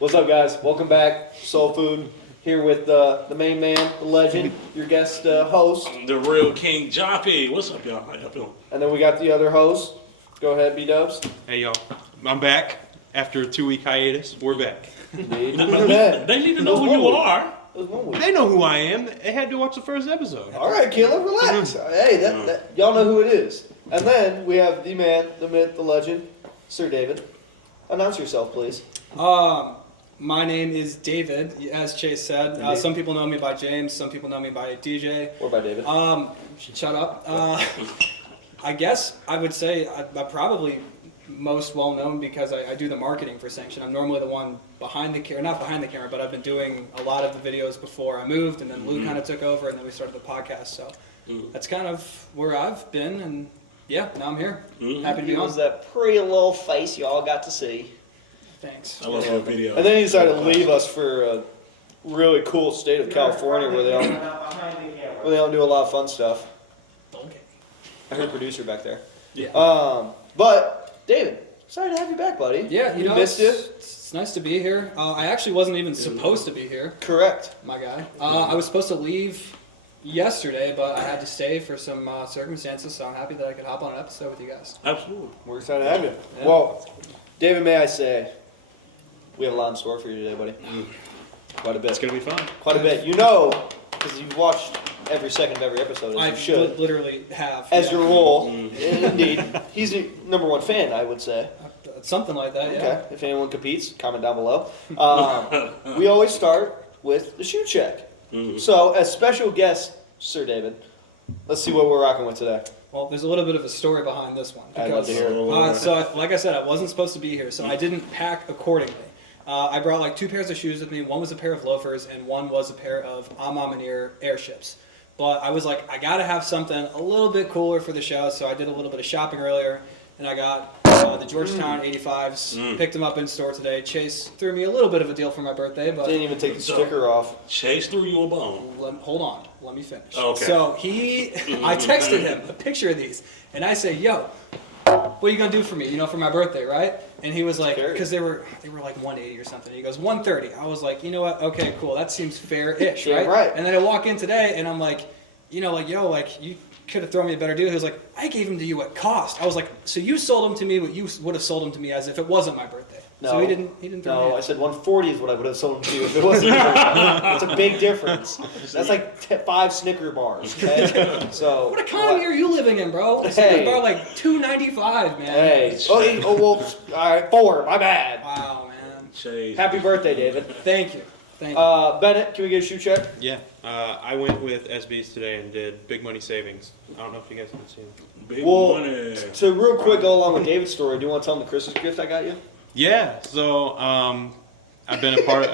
What's up, guys? Welcome back. Soul Food here with the main man, the legend, your guest host. The real King Joppy. What's up, y'all? How y'all feeling? And then we got the other host. Go ahead, B-Dubs. Hey y'all, I'm back after a 2-week hiatus. We're back. Indeed. They need to know who you are. They know who I am. They had to watch the first episode. All right, killer, relax. Hey, that y'all know who it is. And then we have the man, the myth, the legend, Sir David. Announce yourself, please. My name is David, as Chase said. Some people know me by James, some people know me by DJ. Or by David. Shut up. I guess I would say I'm probably most well known because I do the marketing for Sanction. I'm normally the one behind the camera, not behind the camera, but I've been doing a lot of the videos before I moved, and then Lou kind of took over, and then we started the podcast. So that's kind of where I've been, and yeah, now I'm here. Happy to be He on. was that pretty little face you all got to see. Thanks. I love that video. And then he decided to leave us for a really cool state of California where they don't do a lot of fun stuff. Okay. I heard producer back there. Yeah. But David, sorry to have you back, buddy. Yeah, you know, missed it's, you. it's nice to be here. I actually wasn't even supposed to be here, Correct. my guy. I was supposed to leave yesterday, but I had to stay for some circumstances, so I'm happy that I could hop on an episode with you guys. Absolutely. We're excited to have you. Yeah. Well, David, may I say, we have a lot in store for you today, buddy. Quite a bit. It's gonna be fun. Quite a bit. You know, because you've watched every second of every episode, as I you should. literally have. As yeah. your role, indeed. He's the number one fan, I would say. Something like that, yeah. Okay. If anyone competes, comment down below. We always start with the shoe check. So, as special guest, Sir David, let's see what we're rocking with today. Well, there's a little bit of a story behind this one. I'd love to hear it. So, like I said, I wasn't supposed to be here, so I didn't pack accordingly. I brought like 2 pairs of shoes with me. One was a pair of loafers, and one was a pair of Amamaneer airships. But I was like, I gotta have something a little bit cooler for the show, so I did a little bit of shopping earlier, and I got the Georgetown 85s. Picked them up in store today. Chase threw me a little bit of a deal for my birthday, but Didn't even take the sticker off. Chase threw you a bone. hold on, let me finish. Okay. So I texted him a picture of these, and I said, "Yo, what are you gonna do for me? You know, for my birthday, right?" And he was like, Scary. because they were like 180 or something. He goes 130. I was like, you know what? Okay, cool. That seems fair-ish, Yeah, right? right. And then I walk in today, and I'm like, you know, like, yo, like you could have thrown me a better deal. He was like, I gave him to you at cost. I was like, so you sold him to me what you would have sold him to me as if it wasn't my birthday. No. So he didn't throw me. No, in. I said 140 is what I would have sold them to you if it wasn't. That's a big difference. That's like 5 Snicker bars. Okay? So What economy are you living in, bro? This Hey. is about like $2.95, man. Hey. Oh well. All right. 4. My bad. Wow, man. Chase. Happy birthday, David. Thank you. Thank you. Bennett, can we get a shoe check? Yeah. I went with SBs today and did big money savings. I don't know if you guys can see them. Big Well, money. to real quick go along with David's story, do you want to tell him the Christmas gift I got you? Yeah. So I've been a part.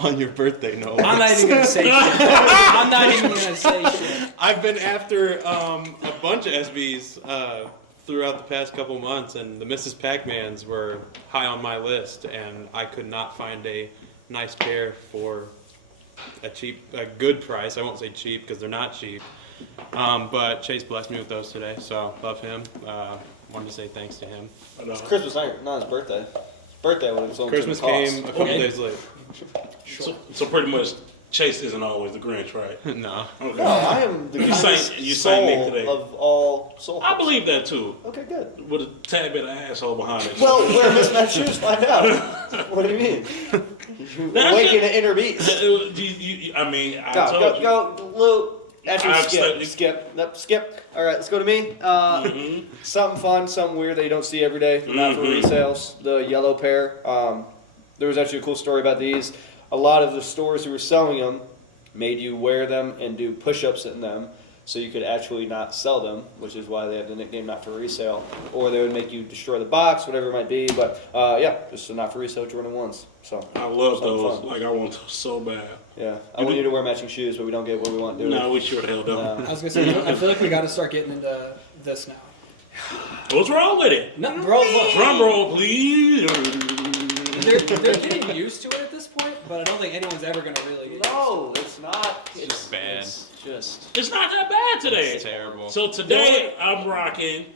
On your birthday, no. I'm not even gonna say shit. I'm not even gonna say shit. I've been after a bunch of SBs throughout the past couple months, and the Mrs. Pac-Mans were high on my list, and I could not find a nice pair for a good price. I won't say cheap because they're not cheap, but Chase blessed me with those today, so love him. Wanted to say thanks to him. It's Christmas night, not his birthday. His birthday would have sold him to Christmas the cost. came a couple Okay. days later. So pretty much, Chase isn't always the Grinch, right? No. Okay. No, I am the You kindest sang- you sang me soul today. of all souls. I believe that too. Okay, good. With a tad bit of asshole behind it. Well, wear mismatched shoes, find out. What do you mean? You That's awaken it. an inner beast. I mean, I Go, told go, you. go, Lou. Actually, I'll skip. accept it. Skip. Nope, skip. All right, let's go to me. Something fun, something weird that you don't see every day. Not for resales. The yellow pair. There was actually a cool story about these. A lot of the stores who were selling them made you wear them and do push-ups in them, so you could actually not sell them, which is why they have the nickname not for resale. Or they would make you destroy the box, whatever it might be. But yeah, just a not for resale Jordan 1s. So I love something those. fun. Like, I want those so bad. Yeah, I want you to wear matching shoes, but we don't get what we want to do. No, we sure the hell don't. I was gonna say, I feel like we got to start getting into this now. What's wrong with it? No, bro, look, Drum roll, please. they're getting used to it at this point, but I don't think anyone's ever gonna really get No, it's not. It's bad. It's just. It's not that bad today. It's terrible. So today I'm rocking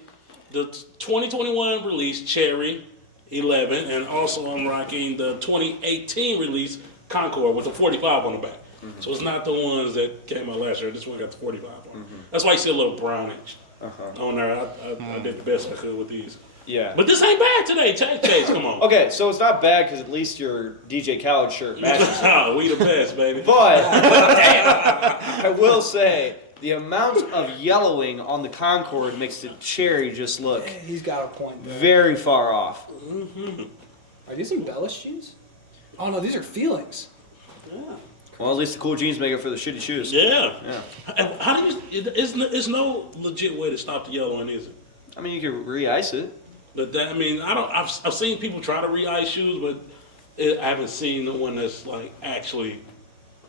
the 2021 release Cherry 11, and also I'm rocking the 2018 release Concord with the 45 on the back. So it's not the ones that came out last year. This one got the 45 on. That's why you see a little brownish on there. I did the best I could with these. Yeah. But this ain't bad today, Chase. Come on. Okay, so it's not bad because at least your DJ Khaled shirt matches. We the best, baby. But I will say the amount of yellowing on the Concorde makes the cherry just look He's got a point there. very far off. Are these embellished jeans? Oh no, these are feelings. Well, at least the cool jeans make it for the shitty shoes. Yeah. Yeah. How do you? It's no legit way to stop the yellowing, is it? I mean, you can re-ice it. But that, I mean, I don't. I've seen people try to re-ice shoes, but I haven't seen the one that's like actually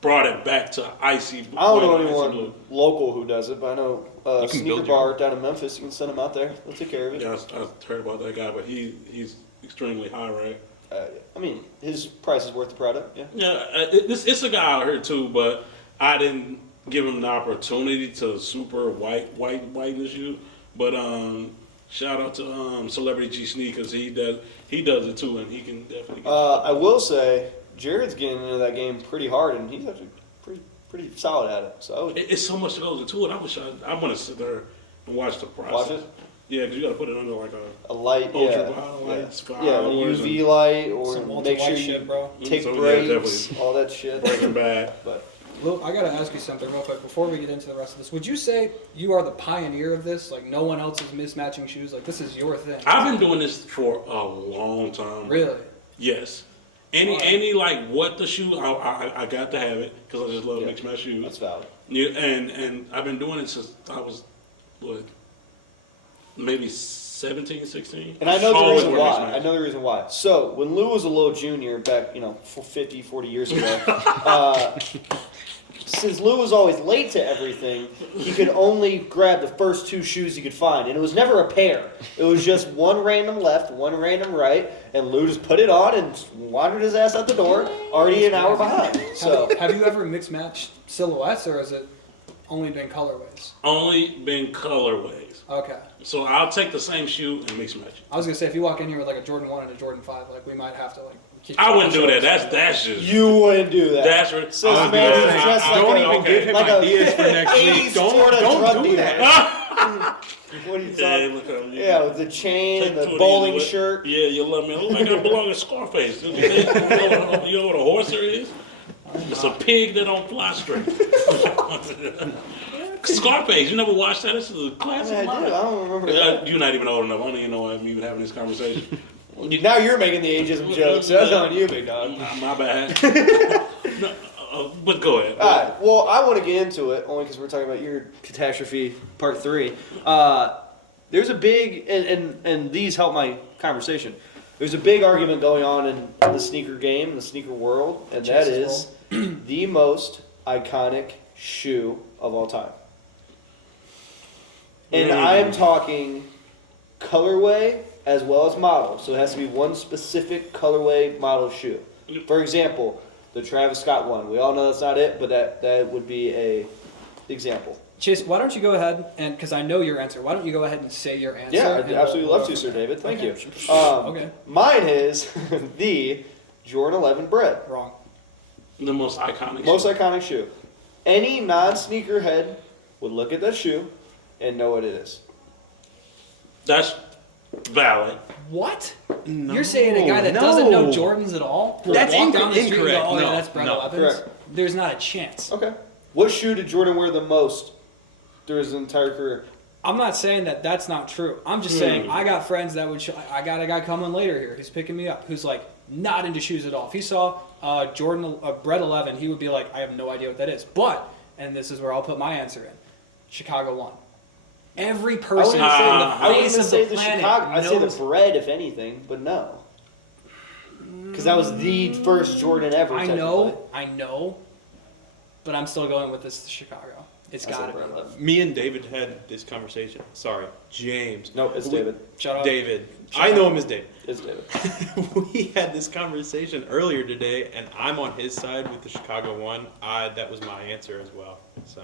brought it back to icy. I don't know icy anyone blue. local who does it, but I know You a can sneaker build your bar own. down in Memphis. You can send them out there. They'll take care of it. Yeah, I heard about that guy, but he's extremely high, right? I mean, his price is worth the product. Yeah. Yeah, it's a guy out here too, but I didn't give him the opportunity to super whiten the shoe. But shout out to Celebrity G Sneakers. He does it too, and he can definitely. I will say Jared's getting into that game pretty hard, and he's actually pretty solid at it. So I would It's so much that goes into it. I want to sit there and watch the process. watch it. Yeah, because you got to put it under like A light, ultraviolet yeah, lights for yeah, hours UV light, or Some make sure ultra-white you shit, bro. take So, yeah, breaks, definitely. all that shit. Breaking Bad. But Lou, I gotta ask you something real quick before we get into the rest of this. Would you say you are the pioneer of this? Like no one else is mismatching shoes. Like this is your thing. I've been doing this for a long time. Really? Yes. Why? Any like what the shoe, I got to have it because I just love mix match shoes. that's valid. Yeah, and I've been doing it since I was what, maybe 17, 16. And I know the Always reason wear mixed why. match. I know the reason why. So, when Lou was a little junior back, 50, 40 years ago, since Lou was always late to everything, he could only grab the first two shoes he could find. And it was never a pair. It was just one random left, one random right, and Lou just put it on and wandered his ass out the door, already an hour behind. So, Have you ever mixed matched silhouettes, or has it only been colorways? Only been colorways. Okay. So I'll take the same shoe and mix match it. I was gonna say if you walk in here with like a Jordan 1 and a Jordan 5, like we might have to like. Keep I wouldn't do that. That's just. you wouldn't do that. That's right. Says I was man gonna who's say, dressed like don't a- even give him like a ideas for next 80s week. Don't Florida do drug dealer. that. What are you Yeah, talking? look at me. Yeah, with the chain and Take the to it bowling anyway. shirt. Yeah, you love me. I look like I belong to Scarface. You know what a horser is? It's a pig that don't fly straight. Scarface, you never watched that? This is a classic. Yeah, I do. movie. I don't remember that. You're not even old enough. I don't even know I'm even having this conversation. Now you're making the ageism jokes. That's on you, big dog. My bad. No, but go ahead. All right. Well, I want to get into it only because we're talking about your catastrophe part 3. There's a big and these help my conversation. There's a big argument going on in the sneaker game, the sneaker world, and that is the most iconic shoe of all time. And I'm talking colorway as well as model. So it has to be one specific colorway model shoe. For example, the Travis Scott one. We all know that's not it, but that would be a example. Chase, why don't you go ahead and because I know your answer. Why don't you go ahead and say your answer? Yeah, I'd and absolutely we'll- love to, Sir David. Thank Okay. you. Okay. Mine is the Jordan 11 Bread. Wrong. The most iconic. Most shoe. iconic shoe. Any non-sneakerhead would look at that shoe and know what it is. That's valid. What? You're saying a guy that doesn't know Jordans at all? will That's walk down the street and incorrect. go, oh, yeah, No, that's Brett no. Evans? Correct. There's not a chance. Okay. What shoe did Jordan wear the most through his entire career? I'm not saying that that's not true. I'm just saying I got friends that would. I got a guy coming later here. He's picking me up. Who's like not into shoes at all. If he saw Bread 11, he would be like, I have no idea what that is. But and this is where I'll put my answer in. Chicago 1. Every person I on wouldn't the even face of say the the planet Chicago. I'd say the knows. Bread, if anything, but no. Because that was the first Jordan ever. I technically. know, but I'm still going with this Chicago. It's I said got to Bread be. 11. Me and David had this conversation. Sorry, James. Nope, it's David. Shut up. David. Shut I know up. him as David. It's David. We had this conversation earlier today, and I'm on his side with the Chicago one. That was my answer as well. So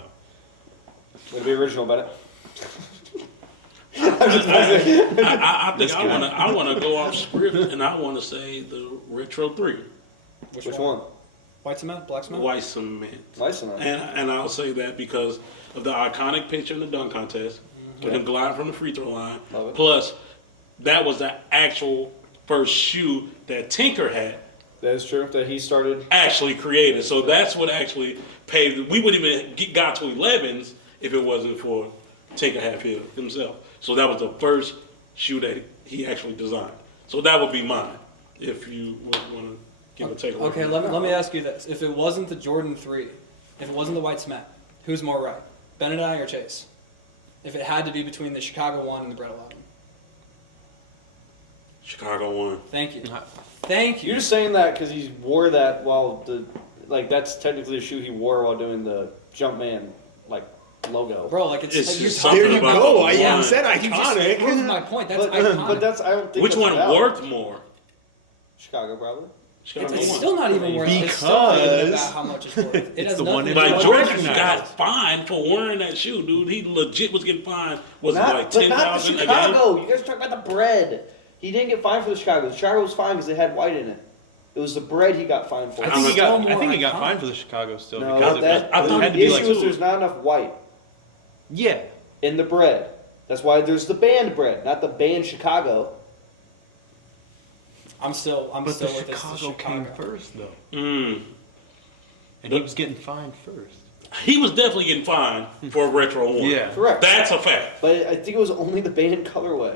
Way to be original about it. I think I wanna go off script and I wanna say the Retro 3, Which one? White cement, black cement. White Cement. Nice one. And I'll say that because of the iconic picture in the dunk contest, with him gliding from the free throw line. Love it. Plus, that was the actual first shoe that Tinker had That is true. That he started. actually created. So that's what actually paved. We wouldn't even got to 11s if it wasn't for Tinker Hatfield himself. So that was the first shoe that he actually designed. So that would be mine. If you want to give a take away. Okay, from let me ask you this: if it wasn't the Jordan 3, if it wasn't the white cement, who's more right, Benedict or Chase? If it had to be between the Chicago 1 and the Bread 11. Chicago won. Thank you. Thank you. You're just saying that because he wore that while that's technically the shoe he wore while doing the Jumpman logo. Bro, like it's It's like, just you're something There you about go. the I line. even said you just iconic. proved my point. That's But iconic. that's I don't think. Which that's one valid. worked more? Chicago probably. Chicago It's won. still not even worth. It's still not even Because about how much it's worth. It it's has the one nothing in to do Like with Jordan recognized. got fined for wearing that shoe, dude. He legit was getting fined. Was it Not, like but not the 10,000 a game? Chicago. You guys are talking about the bread. He didn't get fined for the Chicago. The Chicago was fine because it had white in it. It was the bread he got fined for. I I'm think he got. still I think he more got iconic. fined for the Chicago still No, because that, I it thought had to the be issue like is there's not enough white yeah. in the bread. That's why there's the band bread, not the band Chicago. I'm still But with the this. Chicago came first, though. Mm. And he was getting fined first. He was definitely getting fined for a retro one. Yeah. Correct. That's a fact. But I think it was only the band colorway.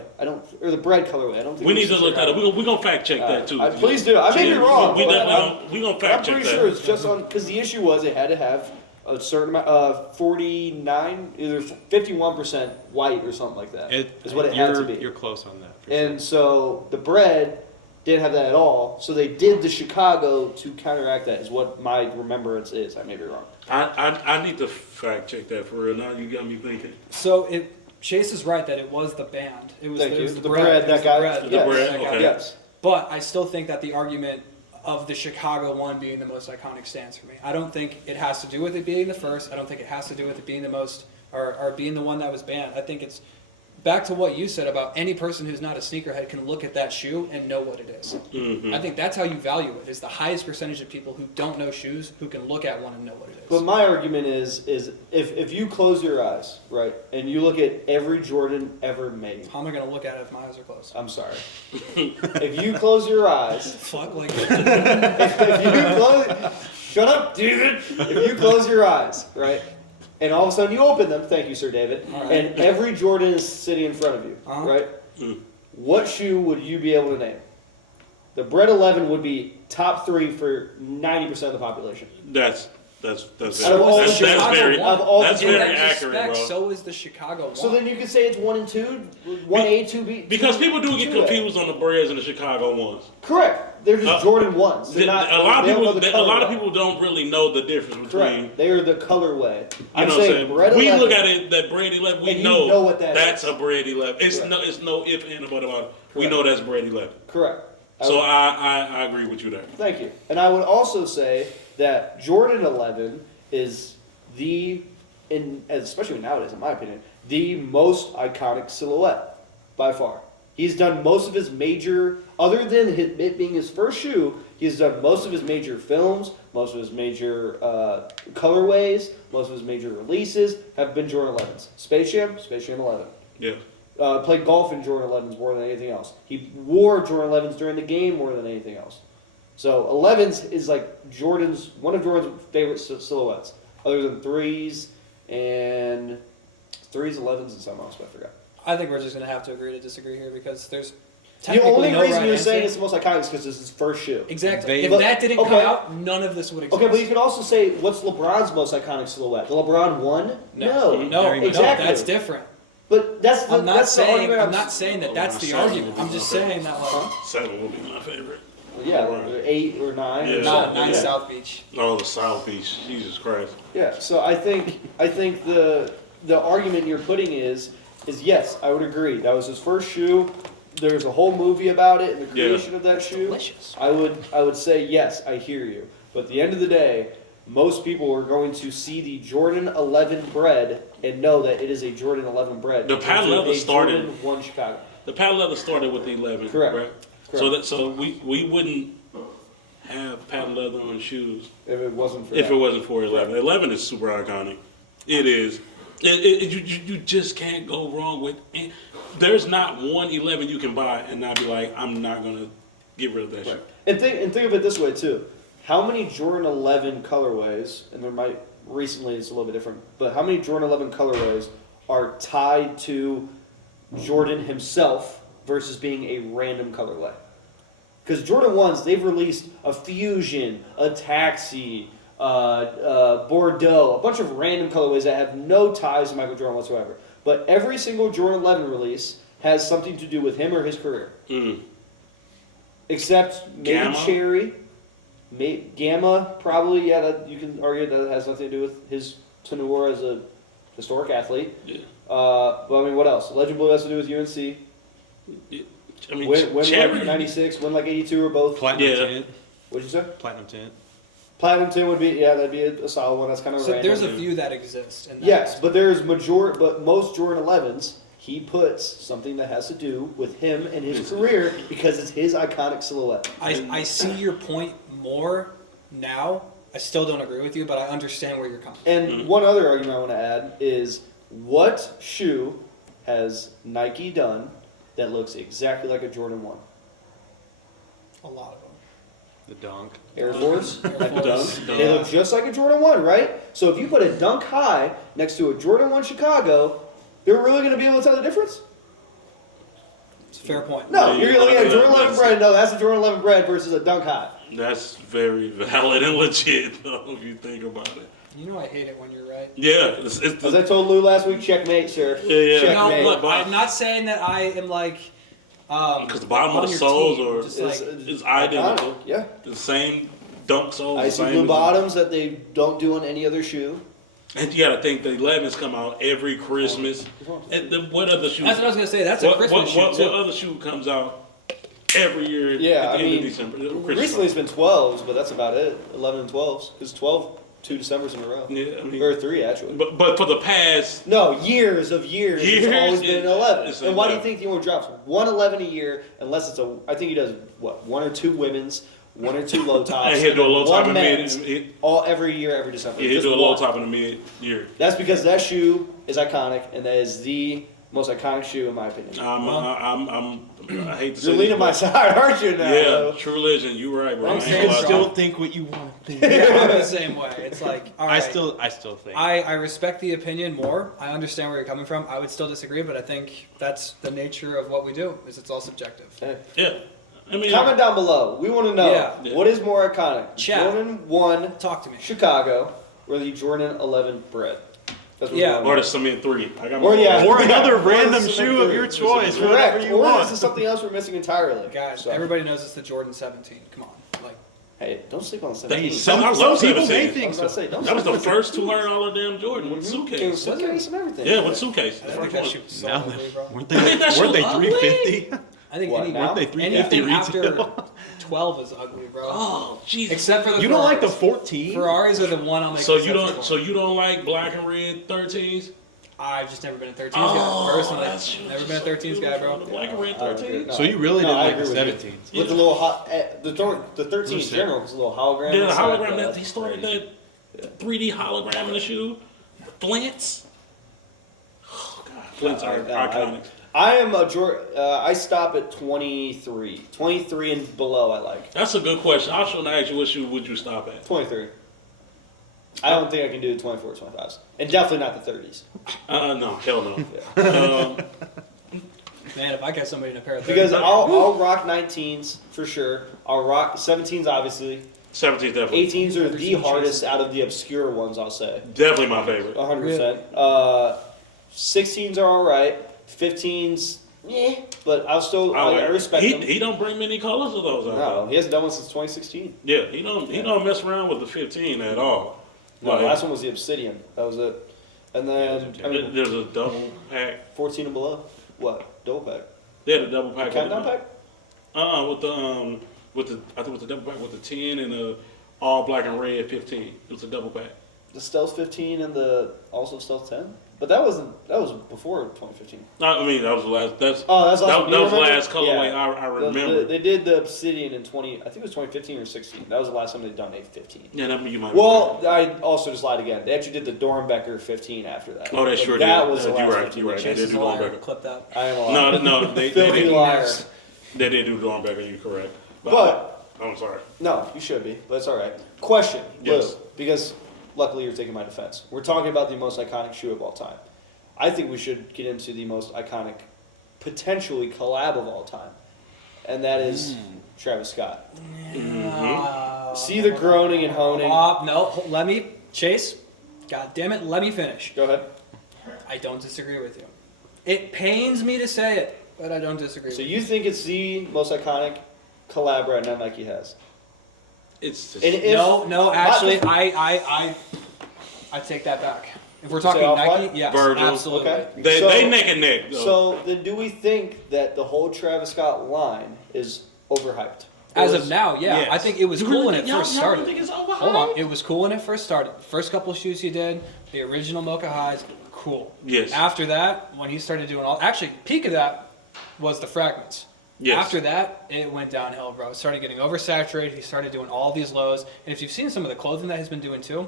Or the bread colorway. I don't think We it need was to look that up. Chicago. We're gonna fact check that too. Please do. I may be wrong. We but definitely I'm- gonna, we gonna I'm fact check pretty that. sure it's just on because the issue was it had to have a certain amount, 49, either 51% white or something like that. Is what it had to be. You're close on that. For And so the bread didn't have that at all. So they did the Chicago to counteract that. Is what my remembrance is. I may be wrong. I need to fact check that for real. Now you got me thinking. So Chase is right that it was the band. It was, Thank it you. was the The bread. bread it that was got- bread. yes. The bread, that got- okay. Yes. But I still think that the argument of the Chicago one being the most iconic stands for me. I don't think it has to do with it being the first. I don't think it has to do with it being the most or being the one that was banned. I think it's back to what you said about any person who's not a sneakerhead can look at that shoe and know what it is. Mm-hmm. I think that's how you value it. Is the highest percentage of people who don't know shoes who can look at one and know what it is. But my argument is if you close your eyes, right, and you look at every Jordan ever made. How am I going to look at it if my eyes are closed? I'm sorry. If you close your eyes, Fuck, like if you close, shut up, David. If you close your eyes, right, and all of a sudden you open them, thank you, Sir David, All right. and every Jordan is sitting in front of you, Uh-huh. right? Mm. What shoe would you be able to name? The Bread 11 would be top 3 for 90% of the population. That's Out very, of all the that's Chicago very, one, of all that's the in very that accurate, respect, bro. so is the Chicago one. So then you could say it's 1 and 2, 1A, 2B. Because people do get 2A. confused on the Breads and the Chicago ones. Correct. They're just Jordan 1s. They're not, A lot they of don't know people, the a lot of colorway. people don't really know the difference between. Correct. They are the colorway. You I'm know what I'm saying saying? Bread We 11. look at it that Bread 11. We And you know, know what that that's is. a Bread 11. It's Correct. it's no if and about it. We Correct. know that's Bread 11. Correct. So would- I agree with you there. Thank you. And I would also say that Jordan 11 is especially nowadays, in my opinion, the most iconic silhouette by far. He's done most of his major, other than it being his first shoe, he's done most of his major films, most of his major colorways, most of his major releases have been Jordan 11s. Space Jam 11. Yeah. Played golf in Jordan 11s more than anything else. He wore Jordan 11s during the game more than anything else. So 11s is like one of Jordan's favorite silhouettes, other than 3s and 3s, 11s, and something else, but I forgot. I think we're just going to have to agree to disagree here because there's The technically only no reason right you're answer. saying it's the most iconic is because it's his first shoe. Exactly. They- If But- that didn't come okay. out, none of this would exist. Okay, but you could also say, what's LeBron's most iconic silhouette? The LeBron 1? no, exactly. that's different. But that's the, I'm not that's the saying argument I'm not saying that that's the Seven argument. would be I'm my just favorite. saying that like 7 would be my favorite. Yeah, LeBron. 8 or 9. Yeah. Or not something. 9 Yeah. South Beach. Oh, the South Beach. Jesus Christ. Yeah, so I think the argument you're putting is yes, I would agree. That was his first shoe. There's a whole movie about it and the Yeah. creation of that shoe. Delicious. I would say yes, I hear you. But at the end of the day, most people are going to see the Jordan 11 bread and know that it is a Jordan 11 bread. The patent leather A started- Jordan 1 Chicago. The patent leather started with the 11. Correct. Right? So we wouldn't have patent leather on shoes If it wasn't for if that. it wasn't for 11. Right. 11 is super iconic. It is. You just can't go wrong with it. There's not one 11 you can buy and not be like, I'm not going to get rid of that Right. shit. And think of it this way too. How many Jordan 11 colorways, and there might, recently it's a little bit different, but how many Jordan 11 colorways are tied to Jordan himself versus being a random colorway? Because Jordan 1s, they've released a Fusion, a Taxi, Bordeaux, a bunch of random colorways that have no ties to Michael Jordan whatsoever. But every single Jordan 11 release has something to do with him or his career. Mm. Except maybe Gamma? Cherry, Gamma, probably, yeah, that you can argue that it has nothing to do with his tenure as a historic athlete. Yeah. But I mean, what else? Legend Blue has to do with UNC. I mean, Win like Cherry. 96, win like 82 or both. Platinum Yeah. tint. What'd you say? Platinum tint. Platinum 2 would be, yeah, that'd be a solid one. That's kind of So random. there's a few that exist. In that Yes, but but most Jordan 11s, he puts something that has to do with him and his career because it's his iconic silhouette. I see your point more now. I still don't agree with you, but I understand where you're coming from. And one other argument I want to add is what shoe has Nike done that looks exactly like a Jordan 1? A lot of them. The dunk. Air Force? Air Like the Force. Dunk? Yeah. They look just like a Jordan 1, right? So if you put a Dunk High next to a Jordan 1 Chicago, they're really going to be able to tell the difference? It's a fair point. No, Yeah, you're looking at a Jordan 11 that's- bread. No, that's a Jordan 11 bread versus a Dunk High. That's very valid and legit, though, if you think about it. You know I hate it when you're right. Yeah, it's As I told Lou last week, checkmate, sir. Yeah, yeah. Checkmate. No, look, I'm not saying that I am like. because the bottom on of the your soles team, are just It's, like, is identical. iconic, yeah. The same dunk soles, the Icy same blue as- bottoms that they don't do on any other shoe. And you gotta think the 11s come out every Christmas. And what other shoe? that's what I was gonna say. That's a what, Christmas what, shoe what, too. what other shoe comes out every year Yeah, at the I end mean, of December? Christmas Recently it's been 12s, but that's about it. 11 and 12s. It's 12, 2 Decembers in a row. Yeah, I mean, Or 3, actually. but for the past, No, years of years. Years, It's always been an 11. it's And why do you 11. think he only drops 1 11 a year unless it's I think he does, what, 1 or 2 women's, 1 or 2 low tops. and he'll do a low top one in the mid. men's, every year, every December. He'll Just do a low one. top in the mid year. That's because that shoe is iconic, and that is the most iconic shoe in my opinion. I hate to say You're this, leaning my but- side, aren't you now? Yeah, though? true legend. You right, bro. I I'm ain't saying gonna lie to Still you. think what you want to think. Yeah, I'm the same way. It's like, all right. I still think. I respect the opinion more. I understand where you're coming from. I would still disagree, but I think that's the nature of what we do. Is it's all subjective. Hey. Yeah, I mean, Comment down below. We want to know Yeah. what is more iconic: Chat. Jordan 1 Talk to me. Chicago or the Jordan 11 bread? That's what Yeah. we wanna or know. the cement 3. I got Or my yeah, Or another Or random the shoe of your Correct. choice, whatever you or want. this is something else we're missing entirely. Guys, So, everybody knows it's the Jordan 17. Come on, like Hey, don't sleep on 17. Some I love people 17. may I was think about to so. say, don't That was sleep the on first $200 damn Jordan with a It was suitcase. suitcase and everything. Yeah, with suitcase. I The think first that one. shoe was so Now ugly, bro. Weren't think that they, weren't they shoe ugly? 350? I think What, any, now? Weren't they 350 anything retail? after 12 is ugly, bro. Oh, Jesus. Except for the You don't like the Ferraris. 14? Ferraris are the one I'll make. So an you exception don't. for. So you don't like black and red 13s? I've just never been a 13s Oh, guy. Personally, that's never been a 13s guy, bro. The black and red I would 13s. agree. So you really No, didn't I like the agree with you. 17s? With the little the 13 in Who's general, it's a little hologram. Yeah, the inside, hologram. but He started that 3D hologram in the shoe. Flints. Oh God, Flints are iconic. I am a I stop at 23. 23 and below I like. That's a good question. I should ask you what shoe would you stop at? 23. I don't think I can do the 24, 25s. And definitely not the 30s. No, hell no. Man, if I catch somebody in a pair of 30s, Because I'll rock 19s for sure. I'll rock 17s obviously. 17's definitely. 18s are the hardest out of the obscure ones, I'll say. Definitely my favorite. 100%. 16s are alright. 15s, yeah. But I respect them. He don't bring many colors of those out. No, he hasn't done one since 2016. Yeah, he don't mess around with the 15 at all. No, Like, the last one was the Obsidian. That was it. And then, I mean, there's a double pack. 14 and below. What? Double pack? They had a double pack. Countdown pack? With the I think with the double pack with the 10 and the all black and red 15. It was a double pack. The Stealth 15 and the also Stealth 10, but that was before 2015. No, I mean that was the last. That's Oh, that's that, last. that was the remember? last colorway Yeah. I remember. They did the Obsidian in 20. I think it was 2015 or 16. That was the last time they'd done a 15. Yeah, that you might. Well, I also just lied again. They actually did the Dornbecker 15 after that. Oh, they But sure that did. was the You're last right, 15 you're right. they They changed. did Jason's do a liar. Dornbecker. Clip that. I am a liar. No, they Filthy did. liar. They did do Dornbecker. You're correct. But I'm sorry. no, you should be, but it's all right. Question, Yes. Lou, because luckily you're taking my defense. We're talking about the most iconic shoe of all time. I think we should get into the most iconic, potentially collab of all time, and that is Travis Scott. See the groaning and honing. No, let me, Chase. God damn it, let me finish. Go ahead. I don't disagree with you. It pains me to say it, but I don't disagree So with you think it's the most iconic collab right now Nike has? It's just. And you. if, No, actually, not- I take that back. If we're Say talking Off-White? Nike, yes, Virgil, absolutely. okay. they So- they neck and neck. Though. So then, do we think that the whole Travis Scott line is overhyped? As Or of is- now, yeah, Yes. I think it was You cool really when it think- y'all- first y'all started. think it's overhyped? Hold on, it was cool when it first started. First couple shoes he did, the original Mocha Highs, cool. Yes. After that, when he started doing actually, peak of that was the Fragments. Yes. After that, it went downhill, bro. It started getting oversaturated. He started doing all these lows, and if you've seen some of the clothing that he's been doing too,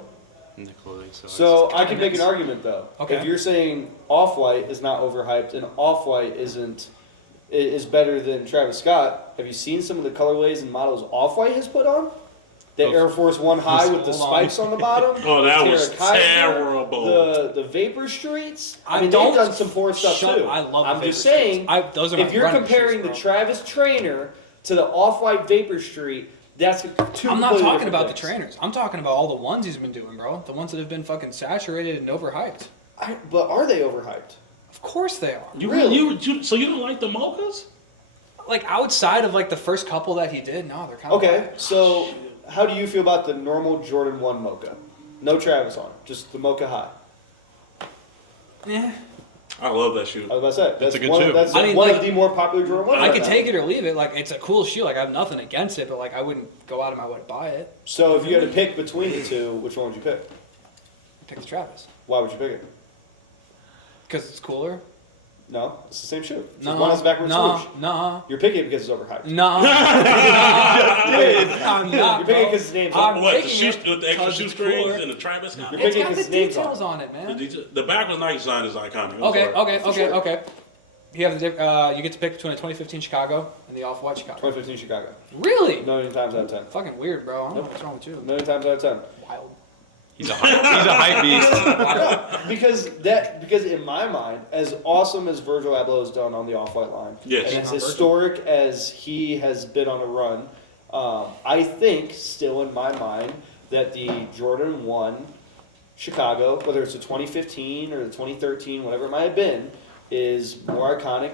In the clothing, so So I can make an argument though. Okay. If you're saying Off-White is not overhyped and Off-White is better than Travis Scott, have you seen some of the colorways and models Off-White has put on? The Air Force One High with the Hold on. spikes on the bottom. Oh, that the was Terracotta, terrible. The Vapor Streets. I I mean, don't- they've done some poor stuff shut- too. I love the I'm Vapor just Streets. saying, Those are my if you're running comparing shoes, the bro. Travis Trainer to the Off-White Vapor Street, that's two. I'm not completely talking different about the things. trainers. I'm talking about all the ones he's been doing, bro. The ones that have been fucking saturated and overhyped. But are they overhyped? Of course they are. So you don't like the mochas? Like outside of like the first couple that he did, no, they're kind of Okay, so how do you feel about the normal Jordan 1 Mocha? No Travis on it, just the Mocha High. Yeah. I love that shoe. I was about to say, that's a good one, shoe. that's I mean, one like, of the more popular Jordan 1s. I right could now. take it or leave it. Like it's a cool shoe. Like I have nothing against it, but like I wouldn't go out of my way to buy it. So if you had to pick between the two, which one would you pick? Pick the Travis Why would you pick it? because it's cooler. No, it's the same shoe. Just No, one has backwards no, swoosh. no, You're picking it because it's overhyped. no. I'm not. You're picking bro. because his name's I'm on it. What, the picking shoe, it with the extra 'cause shoe it's strings cooler. and the Travis? You're It's picking got the his name's details on on it, man. The backwards Nike sign is iconic. I'm Okay, sorry. okay, okay, sure. okay. You have you get to pick between a 2015 Chicago and the Off-White Chicago. 2015 Chicago. Really? A million times out of 10. Fucking weird, bro. I don't know Nope. what's wrong with you. A million times out of 10. Wild. he's a hype beast. Wild. Because in my mind, as awesome as Virgil Abloh has done on the Off-White line, Yes. and as Virgil. historic as he has been on a run, I think still in my mind that the Jordan 1 Chicago, whether it's the 2015 or the 2013, whatever it might have been, is more iconic,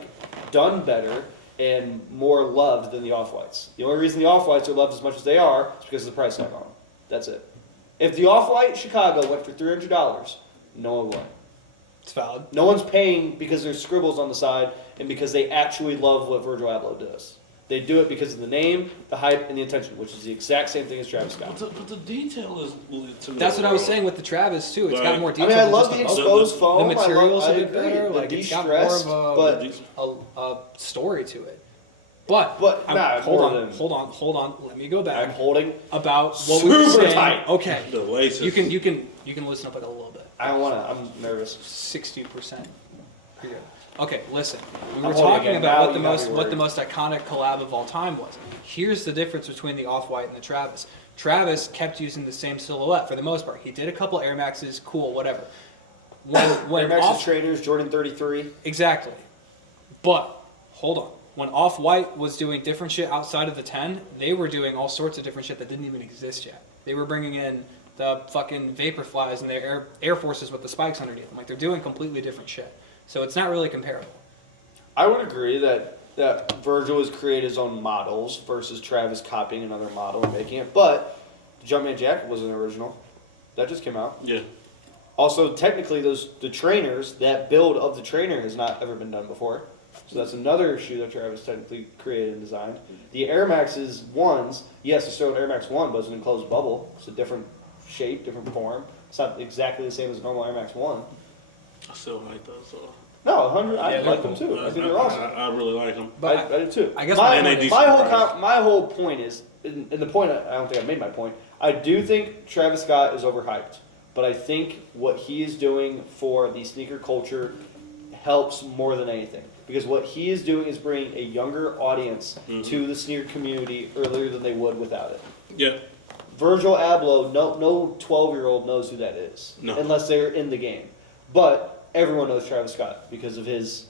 done better, and more loved than the Off-Whites. The only reason the Off-Whites are loved as much as they are is because of the price tag on them. That's it. If the Off-White Chicago went for $300, no one would. It's valid. No one's paying because there's scribbles on the side and because they actually love what Virgil Abloh does. They do it because of the name, the hype, and the attention, which is the exact same thing as Travis Scott. But the detail is to me. That's what I was saying with the Travis too. It's got Right. more I detail. mean, I than love just the a boat. exposed foam. The materials I a bit agree. better. The Like it's got more de-stressed, of but a story to it. But, But, nah, hold more on, than- hold on. Let me go I'm back holding. about what we were Super saying. tight. Okay, The laces. you can listen up like a little bit. I don't want to. I'm nervous. 60%. You're good. Okay, listen. We I'm were holding talking it. about Now what the you gotta most be what the worried. most iconic collab of all time was. Here's the difference between the Off-White and the Travis. Travis kept using the same silhouette for the most part. He did a couple Air Maxes, cool, whatever. When Air Max's off, trainers, Jordan 33. exactly. But hold on. When Off-White was doing different shit outside of the 10, they were doing all sorts of different shit that didn't even exist yet. They were bringing in the fucking Vaporflies and their Air Forces with the spikes underneath them. Like they're doing completely different shit. So it's not really comparable. I would agree that Virgil has created his own models versus Travis copying another model and making it. But the Jumpman Jacket was an original. That just came out. Yeah. Also, technically, the trainers, that build of the trainer has not ever been done before. So that's another shoe that Travis technically created and designed. The Air Max's ones, yes, it's still an Air Max 1, but it's an enclosed bubble. It's a different shape, different form. It's not exactly the same as a normal Air Max 1. I still like those. So. No, 100, I Yeah, they're like them too. I think they're awesome. I really like them. But I do too. I guess my, my point is- my whole point is, and the point, I don't think I made my point. I do think Travis Scott is overhyped, but I think what he is doing for the sneaker culture helps more than anything. Because what he is doing is bringing a younger audience to the sneaker community earlier than they would without it. Yeah. Virgil Abloh, no 12-year-old knows who that is, No. unless they're in the game. But everyone knows Travis Scott because of his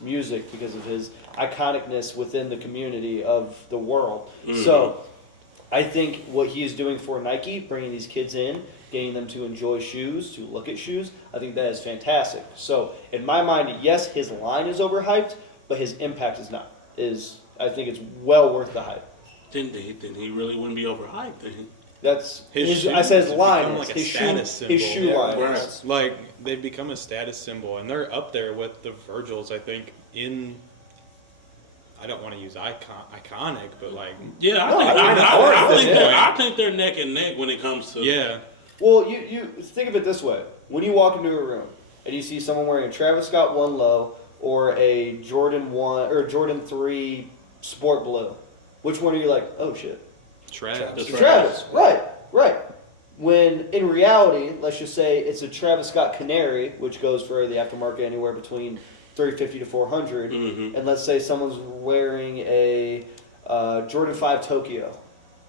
music, because of his iconicness within the community of the world. So I think what he is doing for Nike, bringing these kids in, getting them to enjoy shoes, to look at shoes, I think that is fantastic. So in my mind, yes, his line is overhyped, but his impact is not. I think it's well worth the hype. Then he really wouldn't be overhyped. Then. That's His I said his shoes line become is like a his status shoe, his symbol. shoe Yeah, line. right. is. Like they've become a status symbol, and they're up there with the Virgils. I think I don't want to use iconic, but like Yeah, No, I think they're neck and neck when it comes to. yeah, Well, you think of it this way: when you walk into a room and you see someone wearing a Travis Scott 1 Low or a Jordan 1 or Jordan 3 Sport Blue, which one are you like? Oh shit, Travis. That's Travis. Right. When in reality, let's just say it's a Travis Scott Canary, which goes for the aftermarket anywhere between $350 to $400, and let's say someone's wearing a Jordan 5 Tokyo,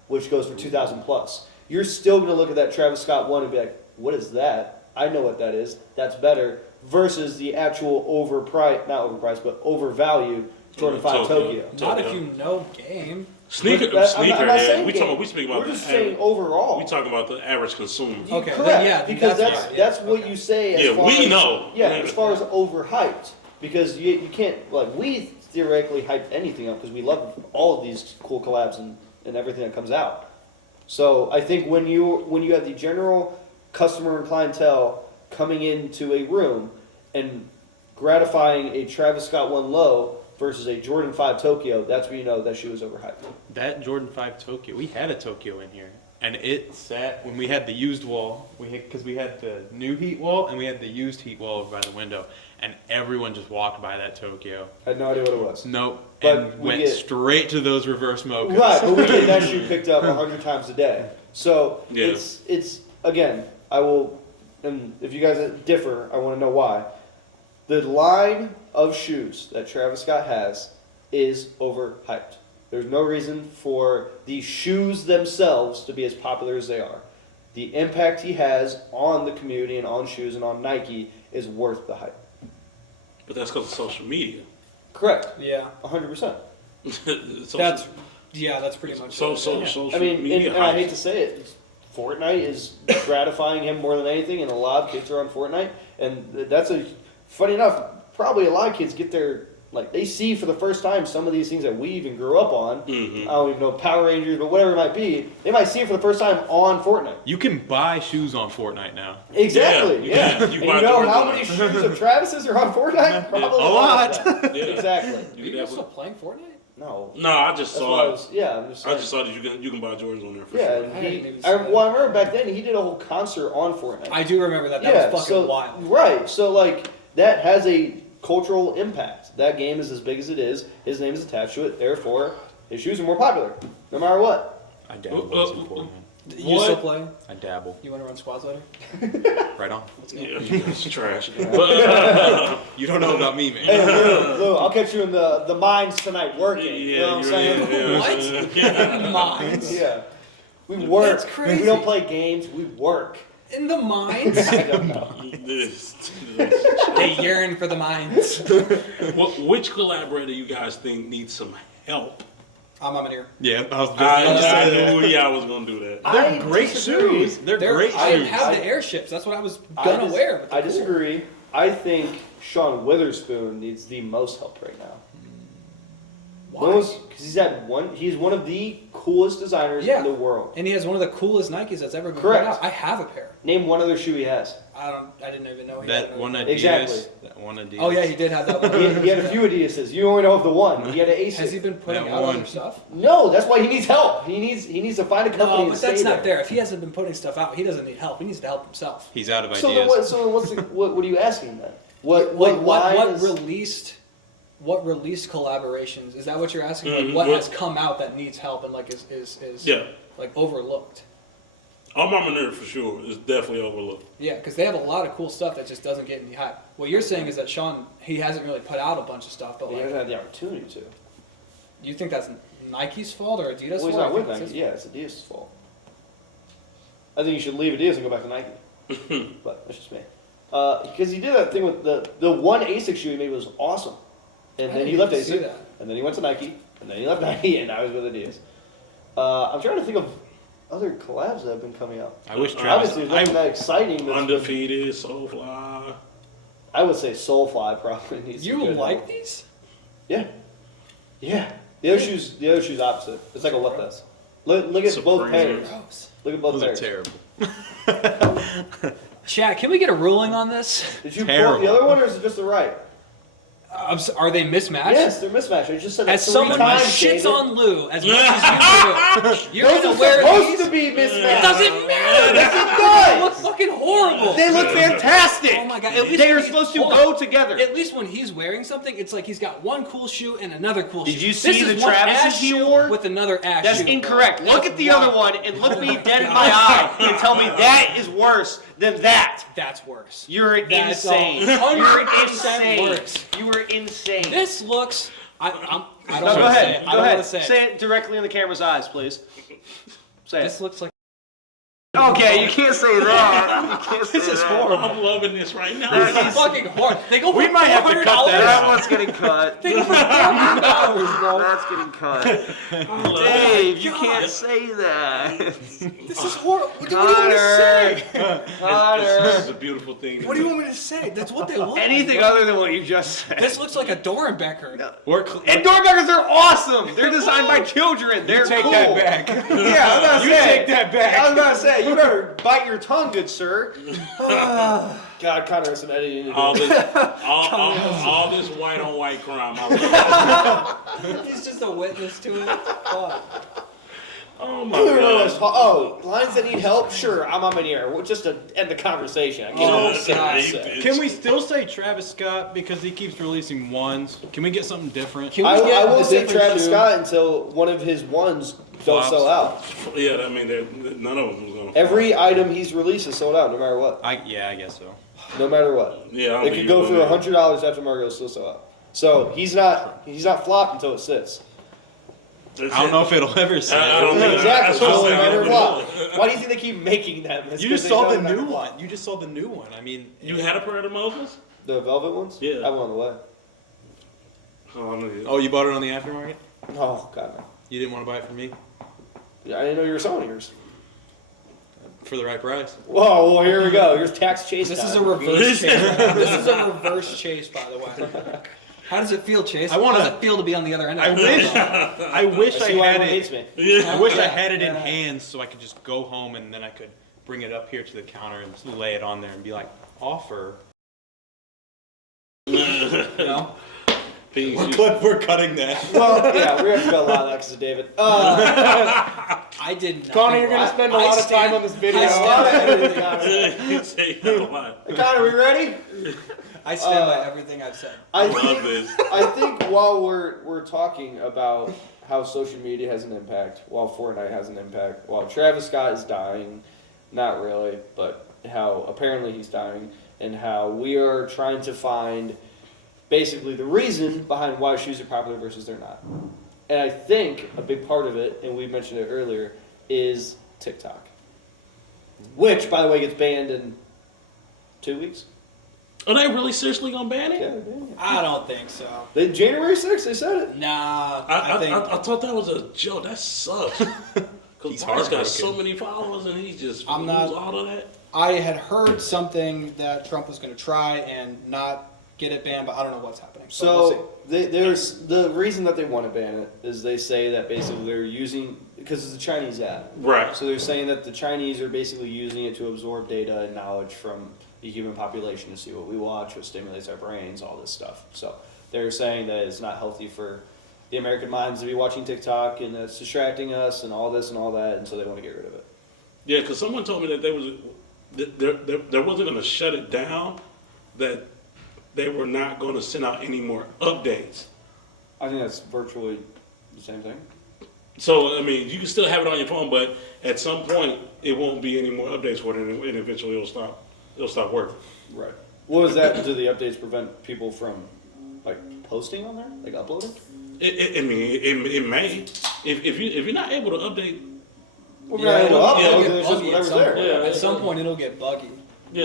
which goes for $2,000 plus. You're still gonna look at that Travis Scott 1 and be like, "What is that? I know what that is. That's better." Versus the actual not overpriced, but overvalued Jordan 5 Tokyo. Tokyo. not if you know game. Sneaker, I'm not saying We game. speak about We're the just saying average, overall. we talking about the average consumer. Okay, Correct. then yeah, because that's that's right. what Okay. you say. As Yeah, far we as, know. Yeah, as far as overhyped, because you can't we theoretically hype anything up because we love all of these cool collabs and everything that comes out. So I think when you have the general customer and clientele coming into a room and gratifying a Travis Scott 1 Low versus a Jordan 5 Tokyo, that's when you know that shoe is overhyped. That Jordan 5 Tokyo, we had a Tokyo in here, and it sat when we had the used wall. Because we had the new heat wall and we had the used heat wall over by the window, and everyone just walked by that Tokyo. I had no idea what it was. Nope, But and we went get- straight to those reverse mochas. Right, but we get that shoe picked up 100 times a day. So Yeah. it's again, I will, and if you guys differ, I want to know why. The line of shoes that Travis Scott has is overhyped. There's no reason for the shoes themselves to be as popular as they are. The impact he has on the community and on shoes and on Nike is worth the hype. But that's because of social media. Correct, Yeah, 100%. that's pretty much it. social I mean, media. and I hype. hate to say it, Fortnite is gratifying him more than anything, and a lot of kids are on Fortnite, and that's funny enough, probably a lot of kids get they see for the first time some of these things that we even grew up on. I don't even know, Power Rangers, but whatever it might be, they might see it for the first time on Fortnite. You can buy shoes on Fortnite now. Exactly, Yeah, yeah. you And buy you know Jordans how on many it. shoes of Travis's are on Fortnite? Probably A lot. of them. Yeah. Exactly. Are you guys still playing Fortnite? No. No, I just That's saw why I it. was, yeah, I'm just I saying. just saw that you can buy Jordans on there for Yeah, sure. and I didn't even see I that. remember back then he did a whole concert on Fortnite. I do remember that. That was fucking wild. Right. So like that has a cultural impact. That game is as big as it is. His name is attached to it. Therefore, his shoes are more popular, no matter what. I dabble in some Fortnite. You What? still play? I dabble. You want to run squads later? Right on. Yeah, it's trash. But, You don't know about me, man. Hey, Lou, I'll catch you in the mines tonight working. you know what I'm saying? yeah. Mines? Yeah. We work. That's crazy. We don't play games. We work. In the mines? I don't know. They yearn for the mines. Which collaborator you guys think needs some help? I'm here. Yeah, I was just I gonna say that. knew I was gonna do that. They're I great disagree. shoes. They're They're- great I shoes. have I- the airships. That's what I was I gonna dis- wear. but I they're cool. disagree. I think Sean Witherspoon needs the most help right now. Why? Because he's one of the coolest designers Yeah. in the world. And he has one of the coolest Nikes that's ever been Correct. put out. I have a pair. Name one other shoe he has. I didn't even know he had That another one pair. Adidas. Exactly. That one Adidas. Oh yeah, he did have that one. He had a few Adidas's. You only know of the one. He had an Asics. Has he been putting That out one. other stuff? No, that's why he needs help. He needs to find a company No, and but stay that's there. not fair. If he hasn't been putting stuff out, he doesn't need help. He needs to help himself. He's out of So ideas. then what are you asking then? What released collaborations? Is that what you're asking? Like Mhm. what What- has come out that needs help and like is Yeah. like overlooked? Armor Manure for sure is definitely overlooked. Yeah, because they have a lot of cool stuff that just doesn't get any hype. What you're saying is that Sean, he hasn't really put out a bunch of stuff, but He like, hasn't had the opportunity to. you think that's Nike's fault or Adidas' Well, fault? he's I not with think it's Nike. his Yeah, it's Adidas' fault. I think you should leave Adidas and go back to Nike. But that's just me. Because he did that thing with the one ASIC shoe he made was awesome, and I then didn't he left even see ASIC, that. and then he went to Nike, and then he left Nike, and now he's with Adidas. I'm trying to think of other collabs that have been coming out. I wish Travis. Obviously, there's nothing that exciting. that's been- Undefeated, Soulfly. I would say Soulfly probably needs. You some good like help. these? Yeah, yeah. The other shoe's opposite. It's like a what this. Look at both Supreme. pairs. Gross. Look at both Those are pairs. terrible. Chad, can we get a ruling on this? Did you pull Terrible. the other one, or is it just the right? Are they mismatched? Yes, they're mismatched. I just said that As 3 someone who times. shits David. on Lou as much as you do, you're Those gonna are wear supposed these? to be mismatched. It doesn't matter. Yes, it They does. look fucking horrible. They look fantastic. Oh my God, at least They are when he- supposed to hold go on. together. At least when he's wearing something, it's like he's got one cool shoe and another cool shoe. Did you This see is the one Travis's ass he shoe wore? with another ass That's shoe. incorrect. Look That's at the wild. other one and look me dead in my eye and tell me that is worse than that. That's worse. You're That's insane. 100% You're insane. worse. You were insane. This looks. I don't No, want go to say ahead. it. I Go don't ahead. want to say it. Say it directly in the camera's eyes, please. Say This it. looks like. Okay, you can't say that. You can't say This is that. horrible. I'm loving this right now. This is fucking horrible. They go for We might have to cut that $400. That one's getting cut. They go for $400, bro. That's getting cut. I love Dave, you God. can't say that. This is horrible. What do you want me to say? This is a beautiful thing. What do you want me to say? That's what they look like. Anything bro. other than what you just said. This looks like a Dorenbecker. And Doorbeckers are awesome. They're designed by children. They're Take cool. that back. Yeah, I was about to You say. take that back. I was about to say, you better bite your tongue, good sir. God, Connor has some editing to do. all this white on white crime. I love it. He's just a witness to it. Fuck. Oh my god. Oh, lines that need help? Sure, I'm on my ear. Well, just to end the conversation. I can't Oh, say what I God. said. Can we still say Travis Scott because he keeps releasing ones? Can we get something different? Can we I get won't a say different Travis shoe? Scott until one of his ones don't Flops. sell out. Yeah, I mean, none of them was gonna. Every item he's released is sold out, no matter what. I guess so. No matter what. Yeah, I don't It think could you go will for either. $100 after Margot still sell out. So he's not flopped until it sits. I don't know if it'll ever I sell. don't think Exactly. that's what So I'm it'll never saying. flop. Why do you think they keep making them? It's You 'cause just they saw know the they'll never new flop. one. You just saw the new one. I mean, You had a pair of the Moses? The velvet ones? Yeah. I have one on the way. Oh, I know you. oh, you bought it on the aftermarket? Oh, God, no. You didn't want to buy it from me Yeah, I didn't know you were selling yours. for the right price. Whoa, well, here we go. Here's tax chase This time. is a reverse chase. Right now. This is a reverse chase, by the way. How does it feel, Chase? I wanna- How does it feel to be on the other end? I of wish. it? I wish I I see why had everyone hates it. me. Yeah. I wish I had it in hand so I could just go home and then I could bring it up here to the counter and just lay it on there and be like, offer. You know? Peace. We're cutting that. Well, yeah, we have to go a lot of that because of David. I did not. Connor, you're going to spend a lot of time on this video. I A lot of stand, editing on it. You say you don't mind. Connor, we ready? I stand by everything I've said. I Love think, this. I think while we're talking about how social media has an impact, while Fortnite has an impact, while Travis Scott is dying, not really, but how apparently he's dying, and how we are trying to find basically the reason behind why shoes are popular versus they're not. And I think a big part of it, and we mentioned it earlier, is TikTok. Which, by the way, gets banned in 2 weeks. Are they really seriously gonna ban it? Yeah, they're banning it. I don't think so. January 6th, they said it. Nah, I think. I thought that was a joke. That sucks. Because He's Bart's got heartbroken. so many followers and he just I'm not- lose all of that. I had heard something that Trump was going to try and not get it banned, but I don't know what's happening. But we'll see. So there's the reason that they want to ban it is they say that basically they're using because it's a Chinese app. Right. So they're saying that the Chinese are basically using it to absorb data and knowledge from the human population to see what we watch, what stimulates our brains, all this stuff. So they're saying that it's not healthy for the American minds to be watching TikTok and it's distracting us and all this and all that, and so they want to get rid of it. Yeah, because someone told me that there wasn't going to shut it down, that they were not going to send out any more updates. I think that's virtually the same thing. So, I mean, you can still have it on your phone, but at some point, it won't be any more updates for it, and eventually it'll stop working. Right. What was that? Do the updates prevent people from like posting on there, like uploading? It may. If you're not able to update, Well, we're not able to upload, it'll then get it's just buggy at whatever's some there. point. Yeah, At some point, it'll get buggy. yeah,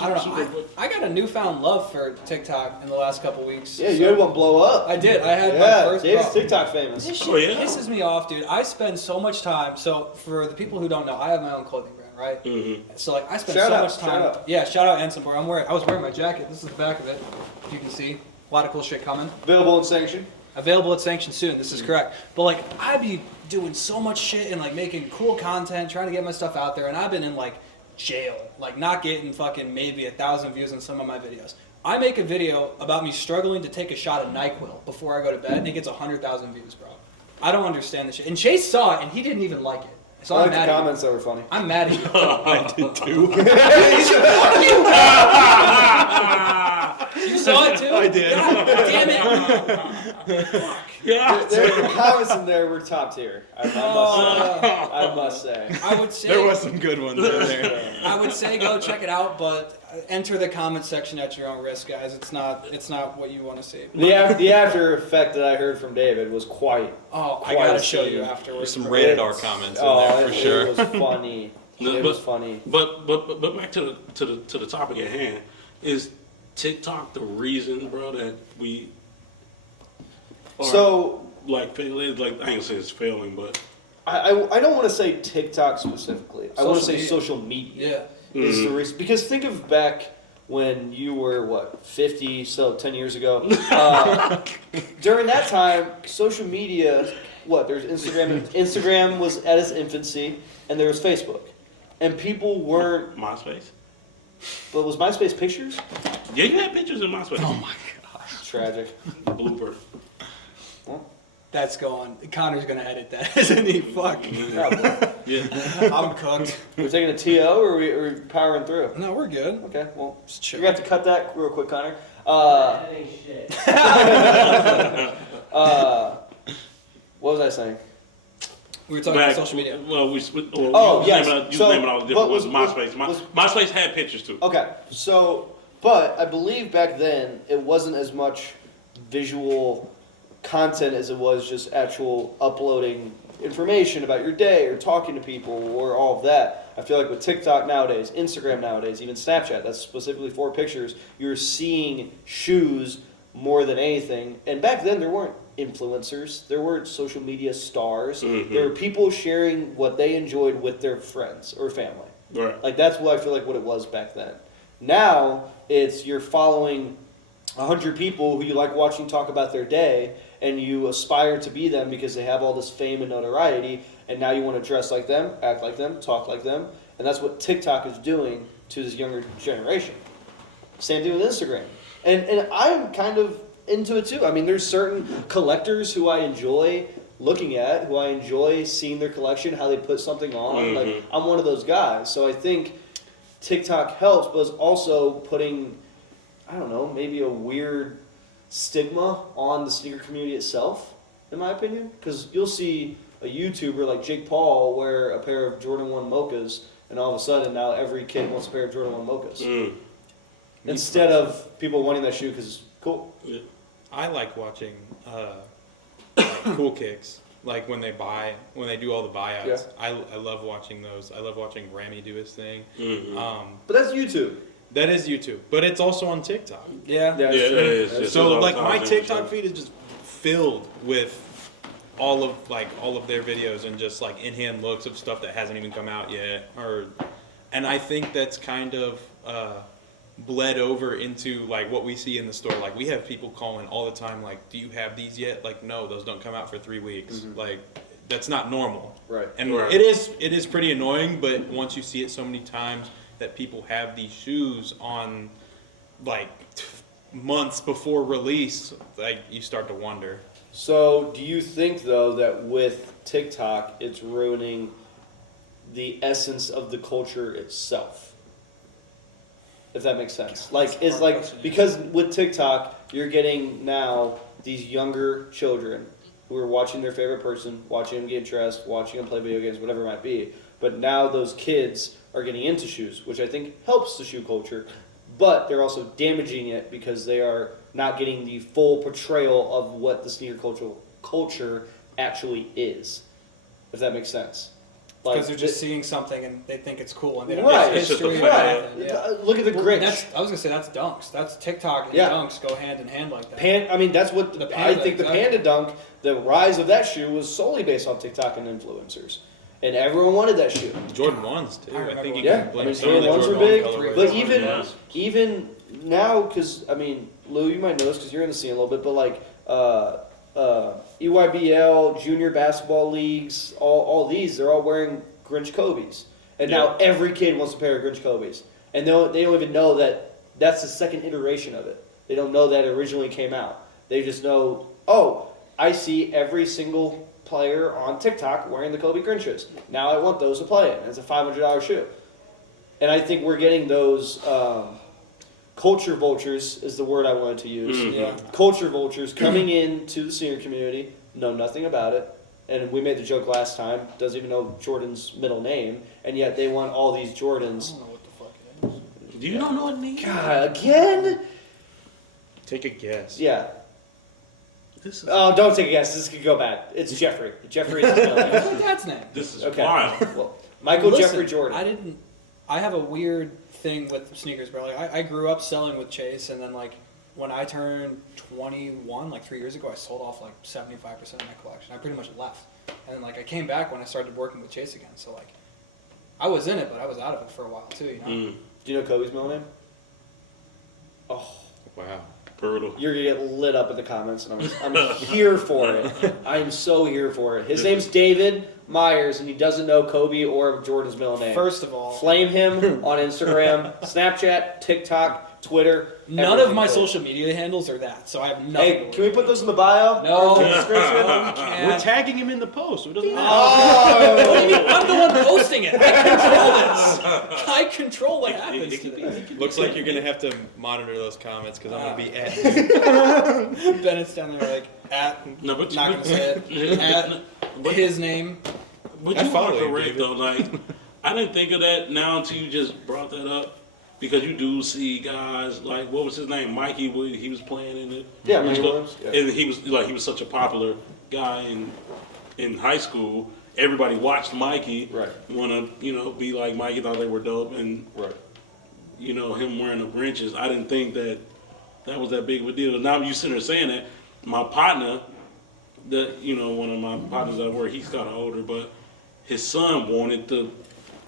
I don't know. I got a newfound love for TikTok in the last couple weeks. Yeah, you had one blow up. I did. I had my Yeah, first. Dave's bro. TikTok famous. This shit Oh, yeah? pisses me off, dude. I spend so much time. So for the people who don't know, I have my own clothing brand, right? Mhm. So like I spend Shout so out, much time. shout out. Yeah, shout out Ensign Boy. I was wearing my jacket. This is the back of it. If you can see, a lot of cool shit coming. Available and sanctioned. Available at Sanction soon. This is correct. But like I be doing so much shit and like making cool content, trying to get my stuff out there, and I've been in like jail, like not getting fucking maybe 1,000 views on some of my videos. I make a video about me struggling to take a shot of NyQuil before I go to bed, and it gets 100,000 views, bro. I don't understand this shit. And Chase saw it, and he didn't even like it. So I I'm like the mad at you. comments that were funny. I'm mad at you. I did too. You saw it too? I did. God damn it. yeah. The comments in there were top tier. I must say. I would say There was some good ones in there. I would say go check it out, but enter the comment section at your own risk, guys. It's not what you want to see. The after effect that I heard from David was quite. Oh, I Quite gotta a show scene. you afterwards. There's some bro. rated R comments in Oh, there for sure. It was funny. It was funny. But back to the topic at hand. Is TikTok the reason, bro, that we are So like failing? Like I ain't gonna say it's failing, but I don't want to say TikTok specifically. I want to Social say media. social media. Yeah. Is the reason, because think of back when you were 50, so 10 years ago. During that time, social media, there's Instagram. Instagram was at its infancy, and there was Facebook, and people weren't. MySpace. But was MySpace pictures? Yeah, you had pictures in MySpace. Oh my Tragic. blooper. That's going. Connor's gonna edit that, isn't he? Fuck. Probably. Yeah. I'm cooked. We're taking a TO, or are we powering through? No, we're good. Okay, well, Just you're chill. gonna have to cut that real quick, Connor. What was I saying? We were talking about social media. Well, we Oh, was yes. naming, you So, was naming all the what different ones. was- MySpace. was- MySpace had pictures too. Okay, so, but I believe back then it wasn't as much visual content as it was just actual uploading information about your day or talking to people or all of that. I feel like with TikTok nowadays, Instagram nowadays, even Snapchat, that's specifically for pictures, you're seeing shoes more than anything. And back then there weren't influencers, there weren't social media stars. Mhm. There were people sharing what they enjoyed with their friends or family. Right. Like that's what I feel like what it was back then. Now it's you're following 100 people who you like watching talk about their day, and you aspire to be them because they have all this fame and notoriety, and now you want to dress like them, act like them, talk like them, and that's what TikTok is doing to this younger generation. Same thing with Instagram, and I'm kind of into it too. I mean, there's certain collectors who I enjoy looking at, who I enjoy seeing their collection, how they put something on. Like I'm one of those guys, so I think TikTok helps, but it's also putting, I don't know, maybe a weird stigma on the sneaker community itself, in my opinion. Because you'll see a YouTuber like Jake Paul wear a pair of Jordan 1 Mochas, and all of a sudden now every kid wants a pair of Jordan 1 Mochas. Mm. Instead of people wanting that shoe because it's cool. Yeah. I like watching like Cool Kicks, like when they do all the buyouts. Yeah. I love watching those. I love watching Grammy do his thing. Mhm. But that's YouTube. That is YouTube, but it's also on TikTok. Yeah. Yeah, Yeah, it's true. it is. That's It's So all like the my time, TikTok yeah. feed is just filled with all of their videos and just like in hand looks of stuff that hasn't even come out yet, and I think that's kind of bled over into like what we see in the store. Like we have people calling all the time, like, "Do you have these yet?" Like, no, those don't come out for 3 weeks. Like, that's not normal. Right. And Right. it is pretty annoying, but once you see it so many times that people have these shoes on like months before release, like you start to wonder. So, do you think though that with TikTok, it's ruining the essence of the culture itself? If that makes sense. Like, it's like because with TikTok, you're getting now these younger children who are watching their favorite person, watching them get dressed, watching them play video games, whatever it might be. But now those kids are getting into shoes, which I think helps the shoe culture. But they're also damaging it because they are not getting the full portrayal of what the sneaker culture actually is. If that makes sense. Because they're just seeing something and they think it's cool and they don't Right. have It's just a history or fad. anything. Yeah. Look at the Well, Grinch. I was gonna say that's dunks. That's TikTok and Yeah. dunks go hand in hand like that. I mean, that's what The I Panda, think. The exactly. Panda Dunk, the rise of that shoe was solely based on TikTok and influencers, and everyone wanted that shoe. Jordan 1s too. I I remember think you Yeah, can I blame mean, some of the Jordan 1s were Jordan big, 1 colorways. but even Yeah. even now, because I mean, Lou, you might know this because you're in the scene a little bit, but like EYBL, junior basketball leagues, all these, they're all wearing Grinch Kobe's, and now every kid wants a pair of Grinch Kobe's, and they don't even know that that's the second iteration of it. They don't know that it originally came out. They just know, oh, I see every single player on TikTok wearing the Kobe Grinches. Now I want those to play in. It's a $500 shoe. And I think we're getting those culture vultures is the word I wanted to use. Yeah. Culture vultures coming into the senior community, know nothing about it. And we made the joke last time, doesn't even know Jordan's middle name, and yet they want all these I Jordans. don't know what the fuck it is. Do you don't know what it means? God, again? Take a guess. Yeah. This is Oh, don't take a guess. This could go bad. It's Jeffrey. Jeffrey is his middle name. What's my dad's name? this is Okay. wild. Well, Michael Listen, Jeffrey Jordan. I have a weird thing with sneakers, bro. Like I grew up selling with Chase, and then like when I turned 21, like 3 years ago, I sold off like 75% of my collection. I pretty much left, and then like I came back when I started working with Chase again. So like I was in it, but I was out of it for a while too. You know. Mm, Do you know Kobe's middle name? Oh, Wow. brutal. you're gonna get lit up in the comments, and I'm here for it. I'm so here for it. His name's David Myers, and he doesn't know Kobe or Jordan's middle name. First of all, Flame him on Instagram, Snapchat, TikTok, Twitter. none of everything, my please. social media handles are that, so I have nothing. Hey, can we put those in the bio? No. Or in the description? We're tagging him in the post, so it doesn't matter. Oh. What do you mean? I'm the one posting it. I control this. I control what happens to this. Looks like you're gonna have to monitor those comments because I'm gonna be at. Bennett's down there like at. No, but Not gonna say it. At But- his name. But I you are follow you, correct David. though. Like, I didn't think of that now until you just brought that up, because you do see guys like, what was his name, Mikey? He was playing in it. Yeah, and Mikey stuff. Williams, yeah. And he was such a popular guy in high school. Everybody watched Mikey. Right. Want to be like Mikey. Thought they were dope, and Right. him wearing the Grinches. I didn't think that was that big of a deal. Now you sitting there saying that, my partner, one of my partners at work, he's kind of older, but his son wanted The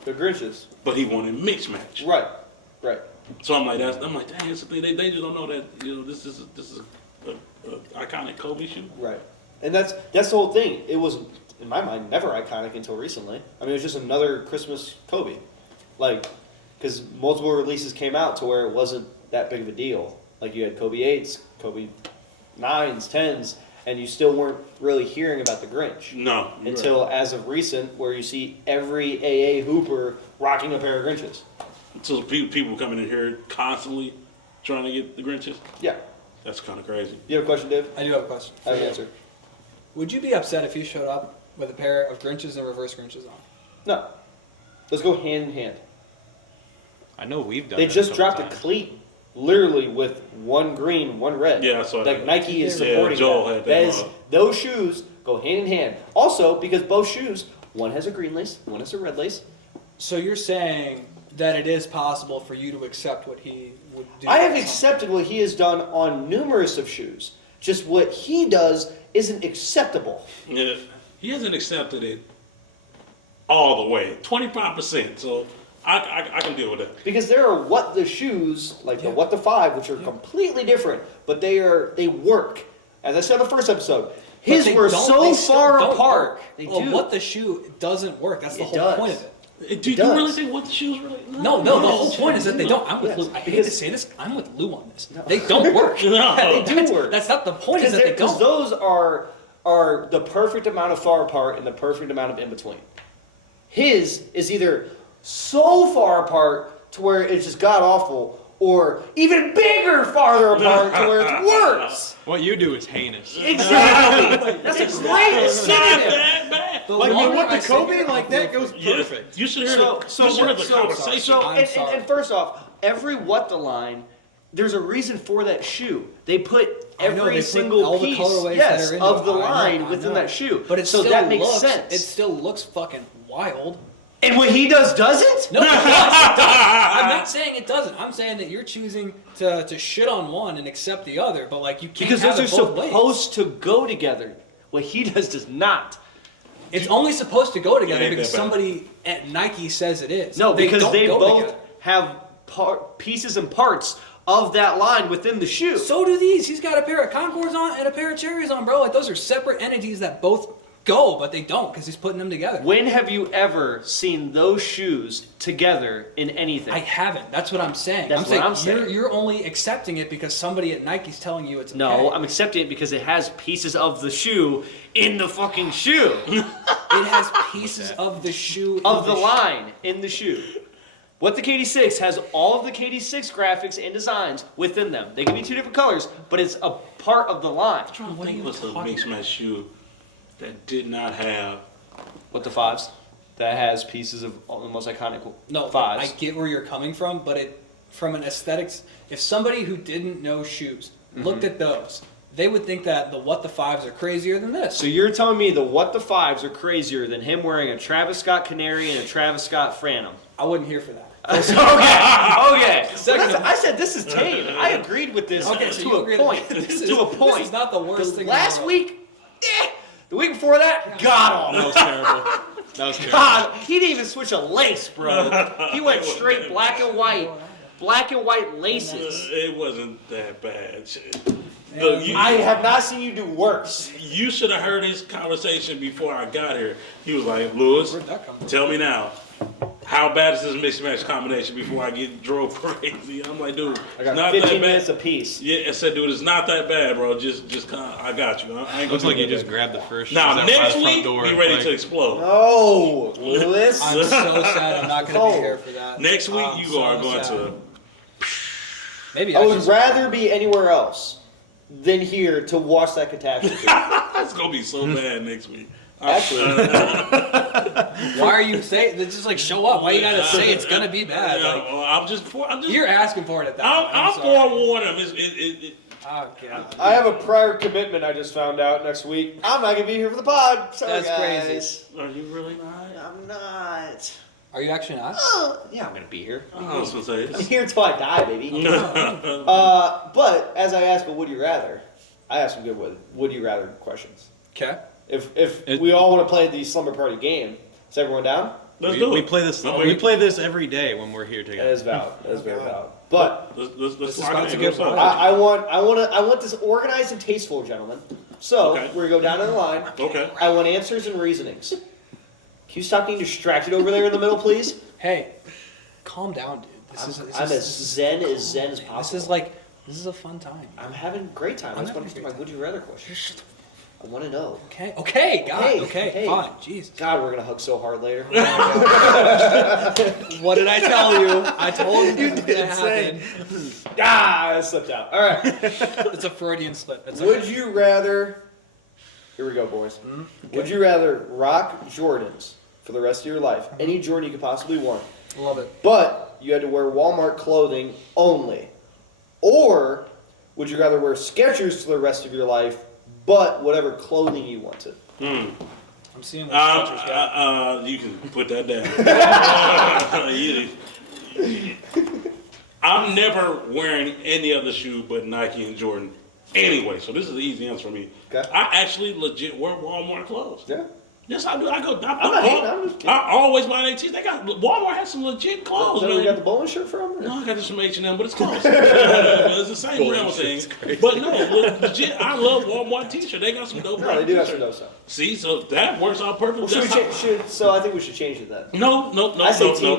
Grinches. but he wanted mixed match. Right. Right. So I'm like, dang, that's the thing. They just don't know that this is a iconic Kobe shoe. Right. And that's the whole thing. It was, in my mind, never iconic until recently. I mean, it was just another Christmas Kobe. Like, because multiple releases came out to where it wasn't that big of a deal. Like, you had Kobe 8s, Kobe 9s, 10s, and you still weren't really hearing about the Grinch. No, Until, as of recent, where you see every AA Hooper rocking a pair of Grinches. so people coming in here constantly trying to get the Grinches. Yeah. That's kind of crazy. You have a question, Dave? I do have a question. I have an answer. Would you be upset if you showed up with a pair of Grinches and reverse Grinches on? No. Let's go hand in hand. I know we've done. They that just several dropped a times. cleat, literally with one green, one red. Yeah, I saw Like that. Nike is Yeah, supporting Joel that. had That that is, on. those shoes go hand in hand. Also, because both shoes, one has a green lace, one has a red lace. So you're saying that it is possible for you to accept what he would do? I have on accepted what he has done on numerous of shoes. Just what he does isn't acceptable. Yeah, he hasn't accepted it all the way, 25%. So I can deal with that. Because there are what the shoes, like the what the 5, which are completely different, but they work. As I said in the first episode, his But they were don't- so they still far don't apart. work. They Well, do. what the shoe doesn't work. That's the It whole does. point of it. Do you does. really think what the shoes really? No, the whole point is that they don't. I'm with Yes, Lou. I hate because- to say this. I'm with Lou on this. They don't work. No. They do work. That's not the point. Is that they Because don't. those are the perfect amount of far apart and the perfect amount of in between. His is either so far apart to where it's just god awful, or even bigger farther apart to where it's worse. What you do is heinous. Exactly. That's a great It's not synonym. that bad. The Like longer what I the say Kobe, it, like that goes perfect. You should hear So- the, so you should hear what- the so- conversation. So, I'm and sorry. first off, every what the line, there's a reason for that shoe. They put I know, every they put single all the piece, colorways yes, that are in of the it. I know, line I within know. that shoe. But it so still that makes looks, sense. It still looks fucking wild. And what he does doesn't? No, it does. It does. I'm not saying it doesn't. I'm saying that you're choosing to shit on one and accept the other, but like you can't Because have those it are both ways. supposed to go together. What he does not. It's only supposed to go together ain't because that bad. somebody at Nike says it is. No, because don't they go both together. have pieces and parts of that line within the shoe. So do these. He's got a pair of Concords on and a pair of Cherries on, bro. Like those are separate entities that both go, but they don't because he's putting them together. When have you ever seen those shoes together in anything? I haven't. That's what I'm saying. That's what I'm saying. You're only accepting it because somebody at Nike's telling you it's okay. No, I'm accepting it because it has pieces of the shoe in the fucking shoe. It has pieces of the shoe of in the line in the shoe. What the KD6 has all of the KD6 graphics and designs within them. They can be 2 different colors, but it's a part of the line. What are you was a talking mix match shoe that did not have. What the 5s? That has pieces of all the most iconic No, 5s. I get where you're coming from, but it from an aesthetics, if somebody who didn't know shoes looked at those, they would think that the what the 5s are crazier than this. So you're telling me the what the 5s are crazier than him wearing a Travis Scott Canary and a Travis Scott Phantom? I wouldn't here for that. Okay. Second I said this is tame. I agreed with this Okay, so you to a agree point. this To a point. This is not the worst thing. in the Last world. week, the week before that, god That awful. was terrible. That was terrible. God, he didn't even switch a lace, bro. He went straight black and white. Black and white laces. It wasn't that bad. Look, I have not seen you do worse. you should have heard his conversation before I got here. He was like, Lewis, Where'd that come from? tell me now, how bad is this mix match combination before I get drove crazy? I'm like, dude, I it's got not 15 that minutes bad. apiece. Yeah, I said, dude, it's not that bad, bro. Just kind of, I got you. I ain't Looks gonna like you do just that. grabbed the first Now shoes out next by the front week, door. be ready like, to explode. No, Lewis. I'm so sad I'm not going to Oh. be here for that. Next week, I'm you so are going sad. to. Maybe I I would should- rather be anywhere else than here to watch that catastrophe. It's gonna be so bad next week. Actually, Why are you saying? Just like show up. Why you gotta say it's gonna be bad? Like, I'm just. you're asking for it at that point. I'm sorry. forewarning him. Oh god. I have a prior commitment. I just found out next week. I'm not gonna be here for the pod. Sorry, That's guys. crazy. Are you really not? I'm not. Are you actually not? Yeah, I'm gonna be here. I was gonna say I'm this. here till I die, baby. But as I ask a would you rather, I ask some good would you rather questions. Okay. If we all want to play the slumber party game, is everyone down? Let's we, do we it. play this. No, We play this every day when we're here That together. is valid. That is very valid. But Let's This is lock about it to in. get Let's wild. I want this organized and tasteful, gentlemen. So Okay. we're gonna go down the line. Okay. I want answers and reasonings. Can you stop getting distracted over there in the middle, please? Hey, calm down, dude. I'm as zen as possible. This is like this is a fun time. I'm having a great time. I I'm just want to having get a my would you rather question. I want to know. Okay. Okay. God. Okay, Okay. okay. Fine. Jesus. God, we're gonna hug so hard later. What did I tell you? I told you this was gonna happen. I slipped out. All right. It's a Freudian slip. It's Would okay. you rather? Here we go, boys. Would you rather rock Jordans for the rest of your life, any Jordan you could possibly want, Love it. but you had to wear Walmart clothing only, or would you rather wear Skechers for the rest of your life, but whatever clothing you wanted? I'm seeing what Skechers got. You can put that down. I'm never wearing any other shoe but Nike and Jordan anyway, so this is the easy answer for me. Okay. I actually legit wear Walmart clothes. Yeah. Yes, I do. I go. I'm not hating, I'm just kidding. I always buy 18s. They got Walmart has some legit clothes, So where you man. got the bowling shirt from? or? No, I got this from H&M, but it's close. It's the same realm thing. But no, legit, I love Walmart t-shirt. They got some dope No, they do have some t-shirts. dope stuff. See, so that works out perfectly. Well, so I think we should change it then. No, I say team,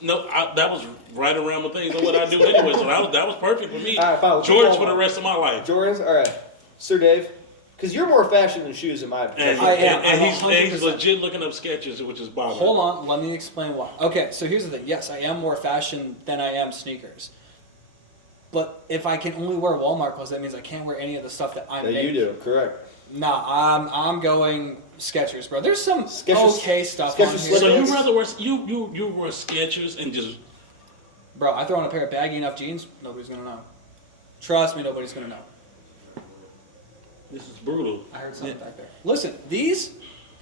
that was right around the things of what I do anyway. So that was perfect for me. All right, fine, we'll George keep for the Walmart. rest of my life. Jordans, all right. Sir Dave, because you're more fashion than shoes in my And, opinion. I am. and I'm he's 100%. legit looking up sketches, which is bothering. Hold on, let me explain why. Okay, so here's the thing. Yes, I am more fashion than I am sneakers. But if I can only wear Walmart clothes, that means I can't wear any of the stuff that I'm That you making. do, correct. Nah, I'm going Skechers, bro. There's some Skechers- okay stuff Skechers on here. So Slip-ons. you rather wear you wear Skechers and just Bro, I throw on a pair of baggy enough jeans, nobody's gonna know. Trust me, nobody's gonna know. this is brutal. I heard something back there. Listen, these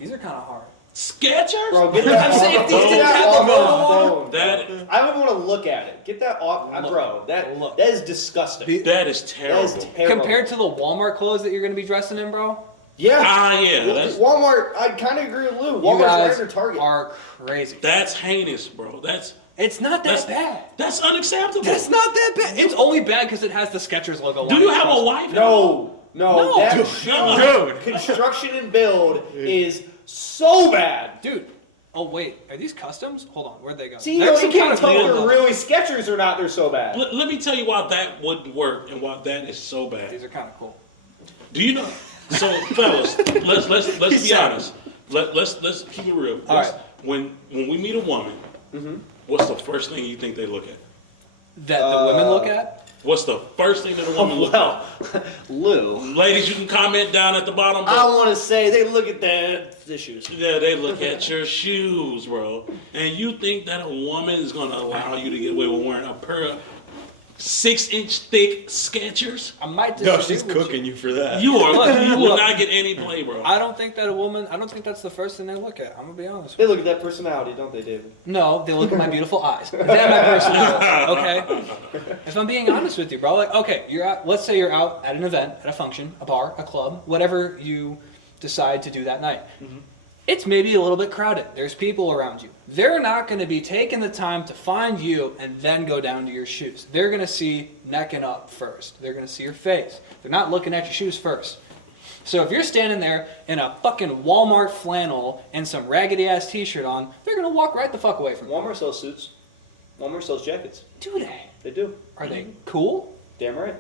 are kind of hard. Skechers? Bro, get that I'm saying off if these the didn't phone. have the Off logo the on- phone. That I don't want to look at it. Get that off, Look. bro. That Look. is disgusting. The- that is That terrible. is terrible. Compared to the Walmart clothes that you're gonna be dressing in, bro, yeah, Yeah, that's Walmart. I kind of agree with Lou. you Walmart's guys right under Target. are crazy. heinous, bro. It's not That's- that bad. That's unacceptable. That's not that bad. It's only bad because it has the Skechers logo on it. Do you have trust a me. wife? No, No, that dude. shoe Dude. construction and build is so bad. Dude. Oh wait, are these customs? Hold on, where'd they go? See, There's you some can't tell if weird they're logo. really Skechers or not. They're so bad. Let me tell you why that wouldn't work and why that is so bad. These are kind of cool. Do you know? So, fellas, let's be honest. Let's keep it real. All right. When we meet a woman, what's the first thing you think they look at? That the women look at? What's the first thing that a woman looks Well, Lou, at? Ladies, you can comment down at the bottom. I But want to say they look at the shoes. yeah, they look at your shoes, bro. And you think that a woman is gonna allow you to get away with wearing a pair of 6-inch thick Skechers? I might No, disagree she's with cooking you for that. You will Look. not get any play, bro. I don't think that I don't think that's the first thing they look at. I'm gonna be honest. They look at that personality, don't they, David? No, they look at my beautiful eyes. They're my personality, okay? If I'm being honest with you, bro, like, okay, let's say you're out at an event, at a function, a bar, a club, whatever you decide to do that night. It's maybe a little bit crowded. There's people around you. They're not going to be taking the time to find you and then go down to your shoes. They're going to see neck and up first. They're going to see your face. They're not looking at your shoes first. So if you're standing there in a fucking Walmart flannel and some raggedy ass t-shirt on, they're going to walk right the fuck away from you. Walmart sells suits. Walmart sells jackets. Do they? They do. Are they cool? Damn right.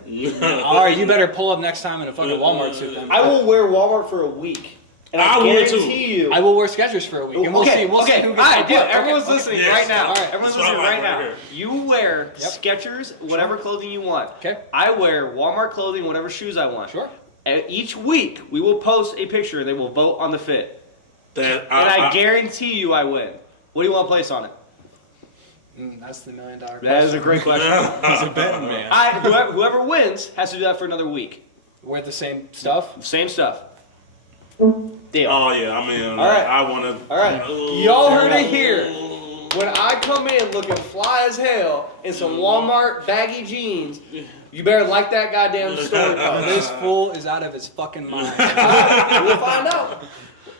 All right, you better pull up next time in a fucking Walmart suit then. I will wear Walmart for a week. And I I will guarantee you. I will wear Skechers for a week, and we'll see. We'll see who gets Alright, the dude, butt. everyone's Okay, listening Yes. right now. All right. Everyone's That's what listening I right like now. right You wear Yep. Skechers, whatever clothing you want. Okay. I wear Walmart clothing, whatever shoes I want. Sure. And each week, we will post a picture. They will vote on the fit. That And I guarantee you I win. What do you want to place on it? That's the $1 million question. That is a great question. He's a betting man. Whoever wins has to do that for another week. Wear the same stuff. Same stuff. Deal. Oh yeah, I mean, All right. I want to. All right. Y'all heard it here. When I come in looking fly as hell in some Walmart baggy jeans, you better like that goddamn story post. This fool is out of his fucking mind. We'll find out.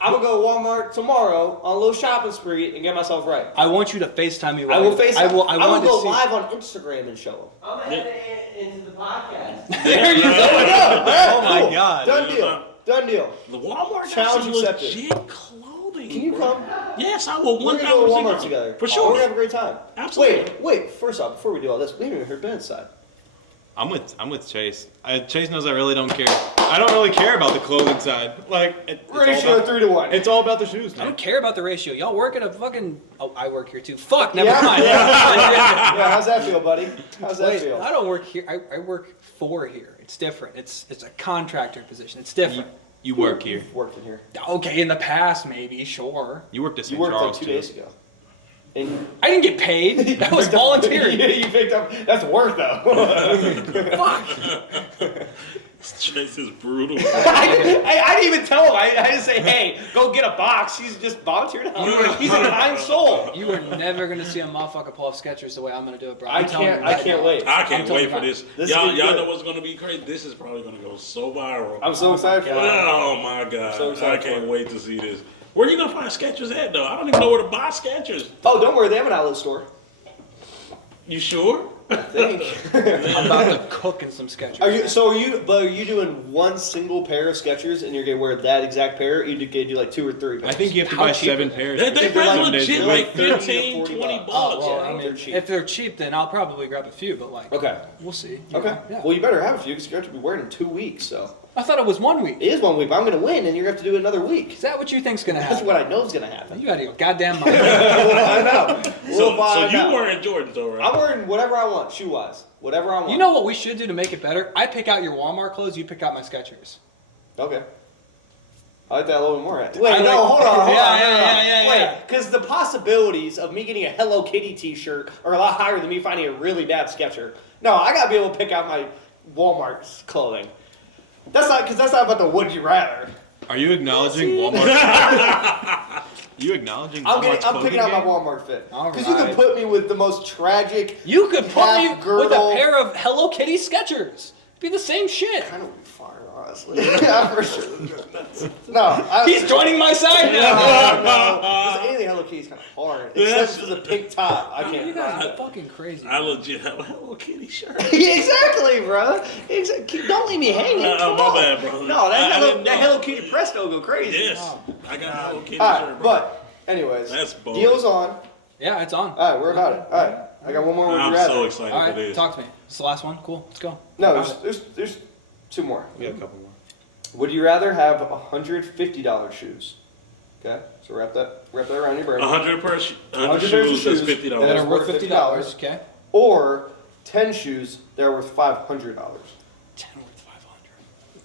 I'm gonna go to Walmart tomorrow on a little shopping spree and get myself right. I want you to FaceTime me. I will face. I will. I want will go to see. live on Instagram and show them. I'm heading into the podcast. There you go. Oh my God. Done deal. Done deal. The Walmart got Challenge some accepted. legit clothing. Can you bro. come? Yes, I will. We're gonna go to Walmart together. For We're sure. gonna have a great time. Absolutely. Wait. First off, before we do all this, we haven't even heard Ben's side. I'm with Chase. Chase knows I really don't care. I don't really care about the clothing side. Like it's all Ratio about, 3 to 1. it's all about the shoes, I man. don't care about the ratio. Y'all work at a fucking. Oh, I work here too. Fuck. Never Yeah? mind. Yeah, how's that feel, buddy? How's that Wait, feel? I don't work here. I work for here. It's different. It's a contractor position. It's different. You work here. Worked in here. Okay, in the past, maybe, sure. You worked at You St. worked like Charles 2 too. days ago. And I didn't get paid. That was volunteer. you picked up. That's work though. Fuck. Chase is brutal. I didn't even tell him. I just say, hey, go get a box. He's just volunteered. He's a kind soul. You are never gonna see a motherfucker pull off Skechers the way I'm gonna do it, bro. I I'm telling can't. you I right can't now. wait. I I'm can't telling wait you for right. this. This Y'all is good. know what's gonna be crazy. This is probably gonna go so viral. I'm so excited for that. Oh my god! so excited I can't for it. wait to see this. Where you gonna find Skechers at though? I don't even know where to buy Skechers. Oh, don't worry, they have an outlet store. You sure? I think. I'm about to cook in some Skechers. But are you doing one single pair of Skechers and you're gonna wear that exact pair? Or you do like 2 or 3 pairs? I think you have to How buy cheap 7 are pairs. They they're run like- legit they're like like 30 to 15, 40 20 bucks. bucks. Well, Yeah, I they're mean, cheap. if they're cheap, then I'll probably grab a few. But like, Okay. we'll see. you Okay. know? Yeah. Well, you better have a few because you're going to be wearing in 2 weeks. So I thought it was 1 week. it is 1 week, but I'm going to win, and you're going to have to do it another week. Is that what you think's gonna That's happen? what I know is going to happen. You out of your goddamn mind. I know. So you wearing Jordans though, right? I'm wearing whatever I want, shoe wise. Whatever I want. You know what we should do to make it better? I pick out your Walmart clothes. You pick out my Skechers. Okay. I like that a little bit more. Wait, I no, like- hold on. Yeah. Wait, because the possibilities of me getting a Hello Kitty T-shirt are a lot higher than me finding a really bad Sketcher. No, I gotta be able to pick out my Walmart's clothing. That's not about the would you rather. Are you acknowledging Walmart? You acknowledging Walmart's I'm picking out my game? Walmart fit. All Because you can right. put me with the most tragic. You could put me half with a girdle. pair of Hello Kitty Skechers. It'd be the same shit. Kind of would be fire, honestly. Yeah, for sure. No, He's joining my side now. no. Because anything Hello Kitty's kind of hard. Except for the pink top. I You can't. guys are fucking crazy. I legit have a Hello Kitty shirt. Exactly, bro. Exactly. Don't leave me hanging. Come my on. bad, bro. No, I didn't that know. Hello Kitty Presto go crazy. Yes, I got a Hello Kitty All shirt, right, bro. but anyways, That's bold. deal's on. Yeah, it's on. All right, we're about it. All right, I got one more. Would you I'm rather? so excited All for right, this. talk to me. It's the last one. Cool. Let's go. No, Got there's 2 more. We got a couple more. Would you rather have $150 shoes? Okay, so wrap that around your brain. 100 pairs of shoes shoes, that's that $50. that are That's worth worth $50. Okay. Or 10 shoes that are worth $500. 10 worth 500.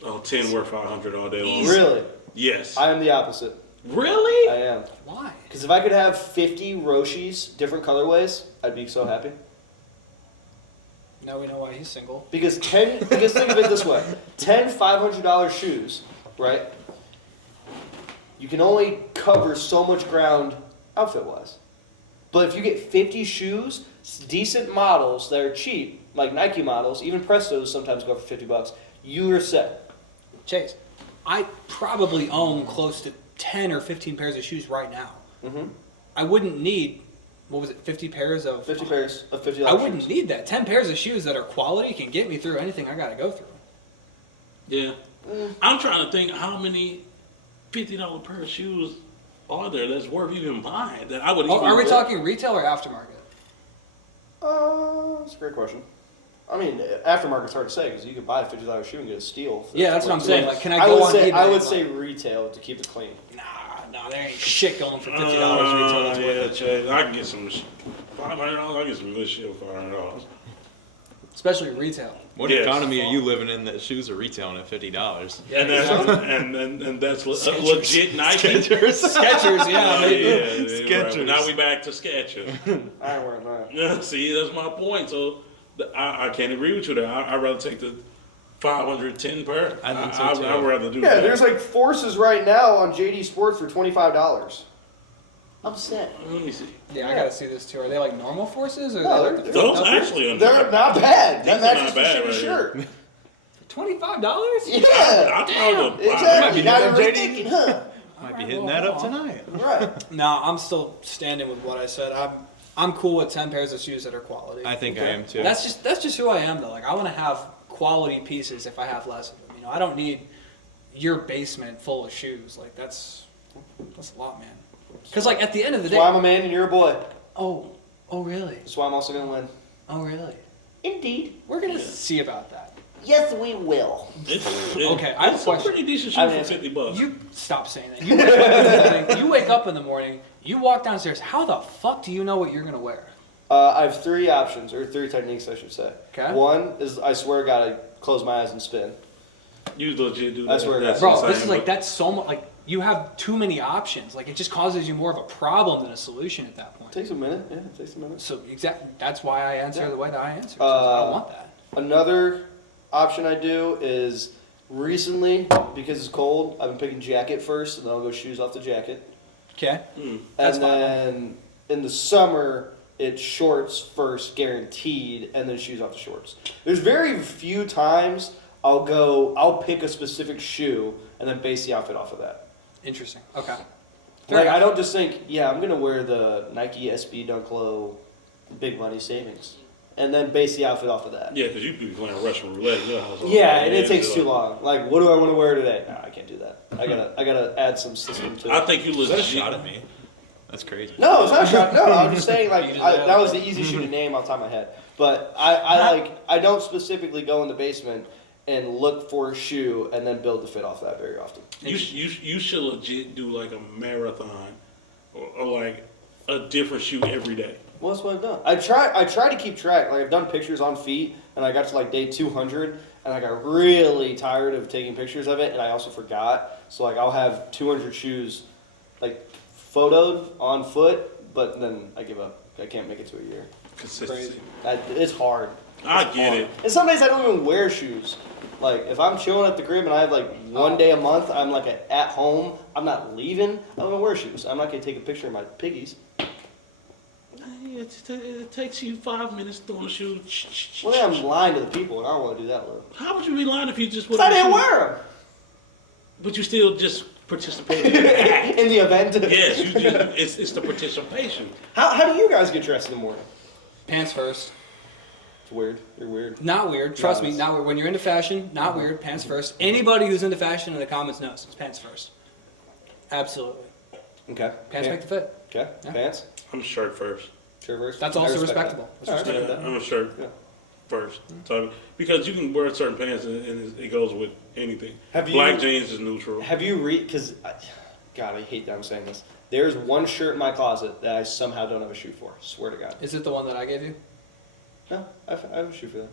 Oh, 10 worth 500 all day long. Really? Yes. I am the opposite. Really? I am. Why? Because if I could have 50 Roshis, different colorways, I'd be so happy. Now we know why he's single. Because think of it this way: 10 $500 shoes, right? You can only cover so much ground outfit-wise. But if you get 50 shoes, decent models that are cheap, like Nike models, even Prestos sometimes go for $50. You are set. Chase, I probably own close to 10 or 15 pairs of shoes right now. Mm-hmm. I wouldn't need, what was it, 50 pairs of... 50 pairs of $50 I wouldn't shoes. need that. 10 pairs of shoes that are quality can get me through anything I gotta go through. Yeah. I'm trying to think how many $50 pair of shoes are there that's worth even buying that I would Oh, even are we wear. talking retail or aftermarket? That's a great question. I mean, aftermarket's hard to say because you could buy a $50 shoe and get a steal. for Yeah, that's what I'm 20. saying. Like, can I I go would on say eBay? I would and, say like, retail to keep it clean. nah, there ain't shit going for $50 retail that's worth Yeah, it. Chase, I can get some $500. I can get some good shit for $500. Especially retail. What Yes. economy are you living in that shoes are retailing at $50? And that's and that's legit Nike. Skechers, yeah. maybe. Skechers. Right. Now we back to Skechers. I ain't wearing that. Yeah, see, that's my point. So I can't agree with you there. I'd rather take the 510 pair. I think so, too. I'd rather do Yeah, that. there's like Forces right now on JD Sports for $25. I'm set. Let me see. Yeah, I gotta see this too. Are they like normal forces or No, are they they're- like Those the actually They're not bad. These That are matches not the bad shitty right shirt. $25? Yeah. I throw the Exactly. be Now doing you're JD. thinking, huh? Might be hitting that up tonight. Right. No, I'm still standing with what I said. I'm cool with 10 pairs of shoes that are quality. I think I am too. That's just who I am though. Like I want to have quality pieces if I have less of them. You know, I don't need your basement full of shoes. Like that's a lot, man. Because like at the end of the That's why I'm day, a man and you're a boy. oh really? That's why I'm also gonna win. Oh really? Indeed. We're gonna see about that. Yes, we will. Okay, I have a It's question. pretty decent I shoe mean, for $50. You stop saying that. You wake up in the morning. You wake up in the morning. You walk downstairs. How the fuck do you know what you're gonna wear? I have 3 options, or 3 techniques, I should say. Okay. One is, I swear to God, I close my eyes and spin. You legit do I that. swear to That's God. Bro, insane, this is like but- that's so much. Like you have too many options. Like it just causes you more of a problem than a solution at that point. Takes a minute. Yeah, it takes a minute. So exactly, that's why I answer Yeah. the way that I answer. 'Cause I don't want that. Another option I do is recently, because it's cold, I've been picking jacket first, and then I'll go shoes off the jacket. Okay. Hmm. That's And fine. then in the summer, it's shorts first, guaranteed, and then shoes off the shorts. There's very few times I'll pick a specific shoe and then base the outfit off of that. Interesting. Okay. Like I don't just think, yeah, I'm gonna wear the Nike SB Dunk Low Big Money Savings, and then base the outfit off of that. Yeah, because you be playing Russian roulette in your house. Yeah, and it takes too long. Like, what do I want to wear today? No, I can't do that. I gotta add some system to it. I think you Is that a legit. shot at me? That's crazy. No, it's not a shot. No, I'm just saying like You just that was the easy shoe to name off the top of my head. But I don't specifically go in the basement and look for a shoe and then build the fit off that very often. You should legit do like a marathon or like a different shoe every day. Well, that's what I've done. I try to keep track. Like I've done pictures on feet, and I got to like day 200, and I got really tired of taking pictures of it, and I also forgot. So like I'll have 200 shoes, like photoed on foot, but then I give up. I can't make it to a year. Consistency. It's hard. I It's get hard. it. And some days I don't even wear shoes. Like if I'm chilling at the crib and I have like one day a month, I'm like at home. I'm not leaving. I don't wear shoes. I'm not gonna take a picture of my piggies. It takes you 5 minutes throwing a shoe. Well, then I'm lying to the people, and I don't want to do that. Look, How would you be lying if you just 'cause would? I didn't wear them But you still just participated in the act. in the event. Yes, you just, it's the participation. How do you guys get dressed in the morning? Pants first. It's weird. You're weird. Not weird. Trust me, Honest. not weird. When you're into fashion, not weird. Pants first. Anybody who's into fashion in the comments knows it's pants first. Absolutely. Okay. Pants make the fit. Okay. Yeah. Pants. I'm shirt first. Shirt first. That's I also respect respectable. that. That's All right. Yeah, I'm a shirt Yeah. first. So because you can wear certain pants and it goes with anything. Have you- Black jeans is neutral. Have you because God, I hate that I'm saying this. There's one shirt in my closet that I somehow don't have a shoe for. Swear to God. Is it the one that I gave you? No, I have a shoe for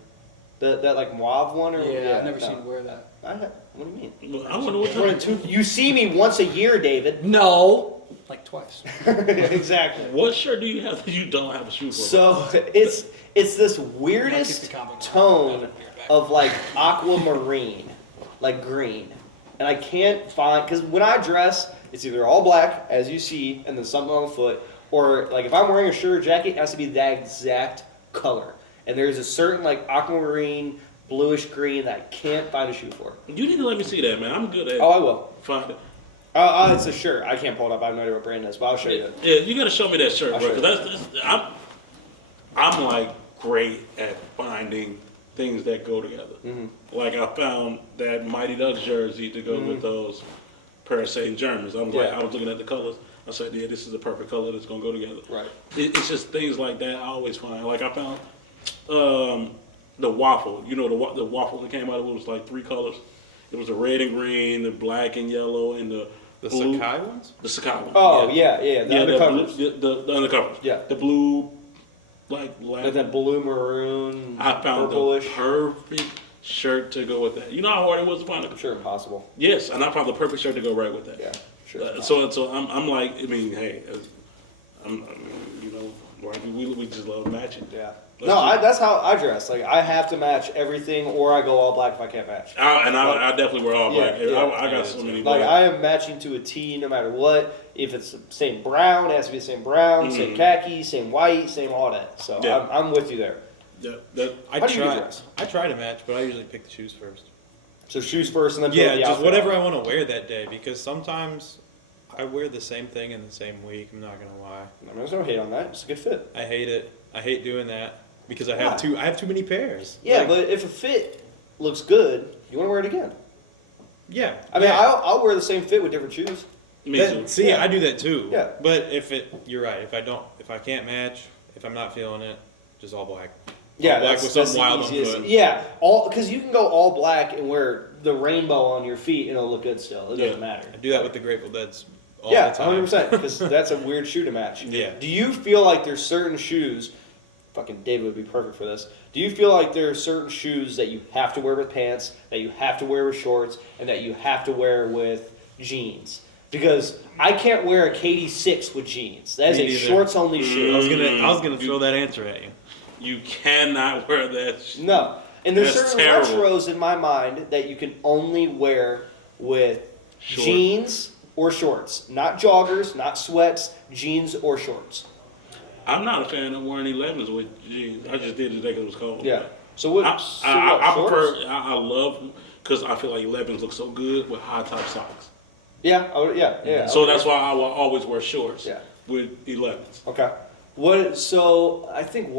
that. That like mauve one or Yeah, I've never no. seen you wear that. What do you mean? Well, I wonder what One and two- You see me once a year, David. No, like twice. Exactly. What shirt do you have that you don't have a shoe for? So it's this Keep the weirdest comment going. tone of like aquamarine, like green, and I can't find because when I dress, it's either all black as you see, and then something on the foot, or like if I'm wearing a shirt or jacket, it has to be that exact color. And there's a certain like aquamarine, bluish green that I can't find a shoe for. You need to let me see that, man. I'm good at Oh, I will. finding. It's a shirt. I can't pull it up. I have no idea what brand it is, but I'll show you. Yeah, you gotta show me that shirt, I'll bro. show you. 'Cause I'm like great at finding things that go together. Like I found that Mighty Ducks jersey to go with those Paris Saint Germans. I was like, Yeah. I was looking at the colors. I said, yeah, this is the perfect color that's gonna go together. Right. It's just things like that I always find. Like I found the waffle. You know the waffle that came out. It was like 3 colors. It was the red and green, the black and yellow, and the The blue. Sakai ones? The Sakai one. Oh yeah, the Yeah, undercovers. the undercovers. Yeah. The blue, like And then blue maroon, I found purplish. the perfect shirt to go with that. You know how hard it was to find I'm it? sure impossible. Yes, and I found the perfect shirt to go right with that. Yeah, sure. So I'm like, I mean, hey, you know, like we just love matching. Yeah. Let's No, do- that's how I dress. Like I have to match everything, or I go all black if I can't match. I definitely wear all black. Yeah, yeah. I got so many. Like black. I am matching to a T no matter what. If it's the same brown, it has to be the same brown, same khaki, same white, same all that. So Yeah. I'm with you there. That I How do you try. dress? I try to match, but I usually pick the shoes first. So shoes first, and then build Yeah, the just outfit whatever out. I want to wear that day because sometimes I wear the same thing in the same week. I'm not gonna lie. I mean, there's no hate on that. It's a good fit. I hate it. I hate doing that because I Why? have too many pairs. Yeah, Like, but if a fit looks good, you want to wear it again. yeah. I mean, yeah. I'll wear the same fit with different shoes. me That- too. see, Yeah. I do that too. Yeah. But you're right. If I can't match, if I'm not feeling it, just all black. Yeah, All black that's, with that's something the wild on easiest. foot. Yeah, all because you can go all black and wear the rainbow on your feet and it'll look good still. It doesn't Yeah. matter. I do that with the Grateful Dead's all Yeah, the time. 100%. Because that's a weird shoe to match. Yeah. Do you feel like there's certain shoes? Fucking David would be perfect for this. Do you feel like there are certain shoes that you have to wear with pants, that you have to wear with shorts, and that you have to wear with jeans? Because I can't wear a KD6 with jeans. That is Me a neither. shorts only shoe. I was gonna throw that answer at you. You cannot wear that. No. And there's That's certain terrible. retros in my mind that you can only wear with Short. jeans or shorts. Not joggers, not sweats, jeans or shorts. I'm not a fan of wearing 11s with jeans. I just did it today because it was cold. Yeah. So what? I so what, shorts? prefer. I love because I feel like 11s look so good with high top socks. Yeah, yeah. So that's why I will always wear shorts Yeah. with 11s. Okay. So I think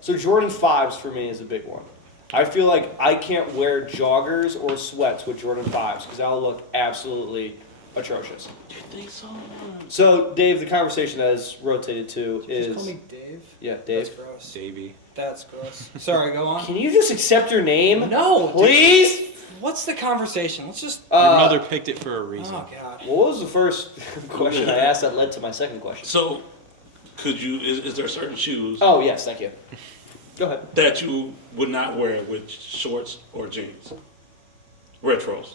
so Jordan 5s for me is a big one. I feel like I can't wear joggers or sweats with Jordan 5s because that'll look absolutely atrocious. You think so? So Dave, the conversation has rotated to Just call is me Dave. yeah, That's Dave. gross. Davey. That's gross. Sorry, go on. Can you just accept your name? No, Please. What's the conversation? Let's just. Your mother picked it for a reason. Oh God. What was the first question I asked that led to my second question? So, is there certain shoes Oh yes, thank you. Go ahead. that you would not wear with shorts or jeans? Retros.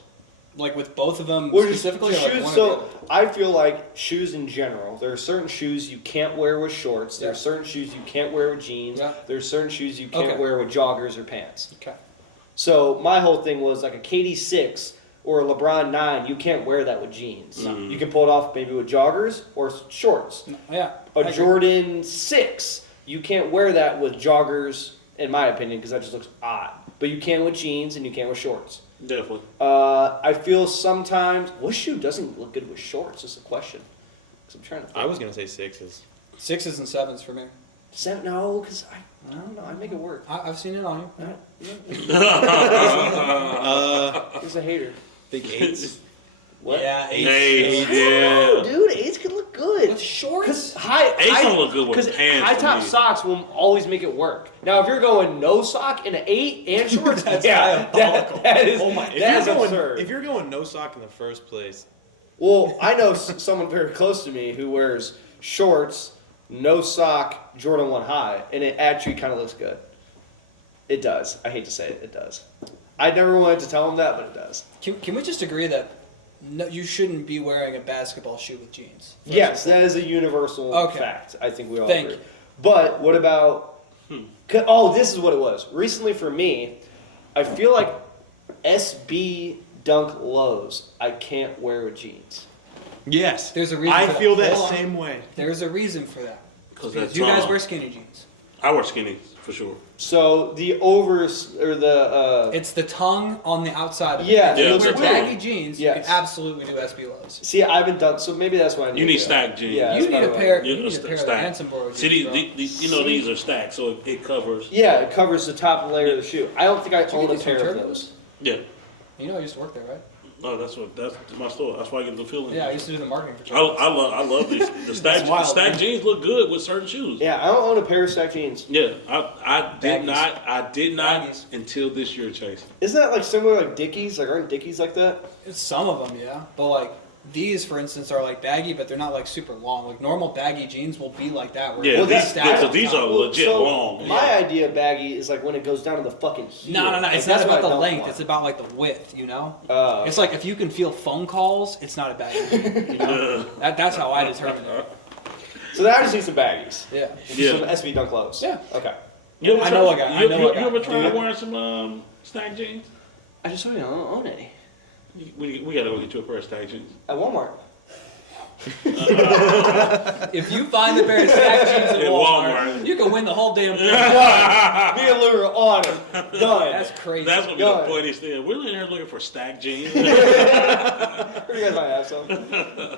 Like with both of them Well, just specifically, or like shoes. one or the So other? I feel like shoes in general. There are certain shoes you can't wear with shorts. There are Yeah. certain shoes you can't wear with jeans. Yeah. There are certain shoes you can't Okay. wear with joggers or pants. Okay. So my whole thing was like a KD 6 or a LeBron 9. You can't wear that with jeans. No. You can pull it off maybe with joggers or shorts. Yeah. A I agree. Jordan 6, you can't wear that with joggers, in my opinion, because that just looks odd. But you can with jeans and you can with shorts. Definitely. I feel sometimes what shoe doesn't look good with shorts is the question. Because I'm trying to think. I was gonna say 6s. 6s and 7s for me. No, because I don't know. I make it work. I've seen it on you. He's a hater. Think 8s. What? Yeah, Hey, No, yeah. dude, 8s can look good. With shorts. Because high, Eights don't look good with because pants high to top me. socks will always make it work. Now, if you're going no sock and an 8 and shorts, That's yeah, diabolical. that is If that is you're going, absurd. if you're going no sock in the first place, Well, I know someone very close to me who wears shorts, no sock, Jordan 1 high, and it actually kind of looks good. It does. I hate to say it, it does. I never wanted to tell him that, but it does. Can we just agree that no, you shouldn't be wearing a basketball shoe with jeans? Yes, that is a universal Okay. fact. I think we all Thank agree. you. But what about? Oh, this is what it was. Recently, for me, I feel like SB Dunk lows I can't wear with jeans. yes, There's a reason I for that. feel that Hold on. same way. There's a reason for that. Because Because that's you guys wrong. wear skinny jeans. I wear skinnies for sure. So the overs or the It's the tongue on the outside of it. Yeah, If you it wear looks weird. baggy jeans, you Yes. can absolutely do SB lows. see, I haven't done so. Maybe that's why I You need stacked jeans. Yeah, You that's need a probably pair. why. You need a pair of the stacked. Hanson Boro jeans, See, bro. you know these are stacked, so it covers. Yeah, it covers the top layer of the shoe. I don't think I Did you own get a these from pair of Turbos? those. Yeah. You know I used to work there, right? No, that's my store. That's why I get the feeling. Yeah, I used to do the marketing for I Turbos. love these. The stacked wild, stacked man. jeans look good with certain shoes. Yeah, I don't own a pair of stacked jeans. Yeah, I did Baggies. not Baggies. until this year, Chase. Isn't that like similar like Dickies? Like aren't Dickies like that? It's some of them, yeah. But like these, for instance, are like baggy, but they're not like super long. Like normal baggy jeans will be like that. Where Yeah, they'll be that's- stacked yeah, on these top. are legit So, long. My idea of baggy is like when it goes down to the fucking heel. No. Like, It's that's not what about I the don't length. want. It's about like the width. You know. Oh. It's like if you can feel phone calls, it's not a baggy. You know. That's how I determine it. So then I just need some baggies. Yeah. Yeah. Some SB Dunk lows. Yeah. Okay. You ever I try- know a guy. You, I know you, a guy. you ever tried Yeah. wearing some stacked jeans? I just told you I don't own any. We gotta go get you a pair of stacked jeans. At Walmart. If you find a pair of stacked jeans at At Walmart, Walmart. you can win the whole damn thing. Me and Lou are on it. Done. That's crazy. That's gonna be Go the ahead. funniest thing. We're in here looking for stacked jeans. You guys might have some. You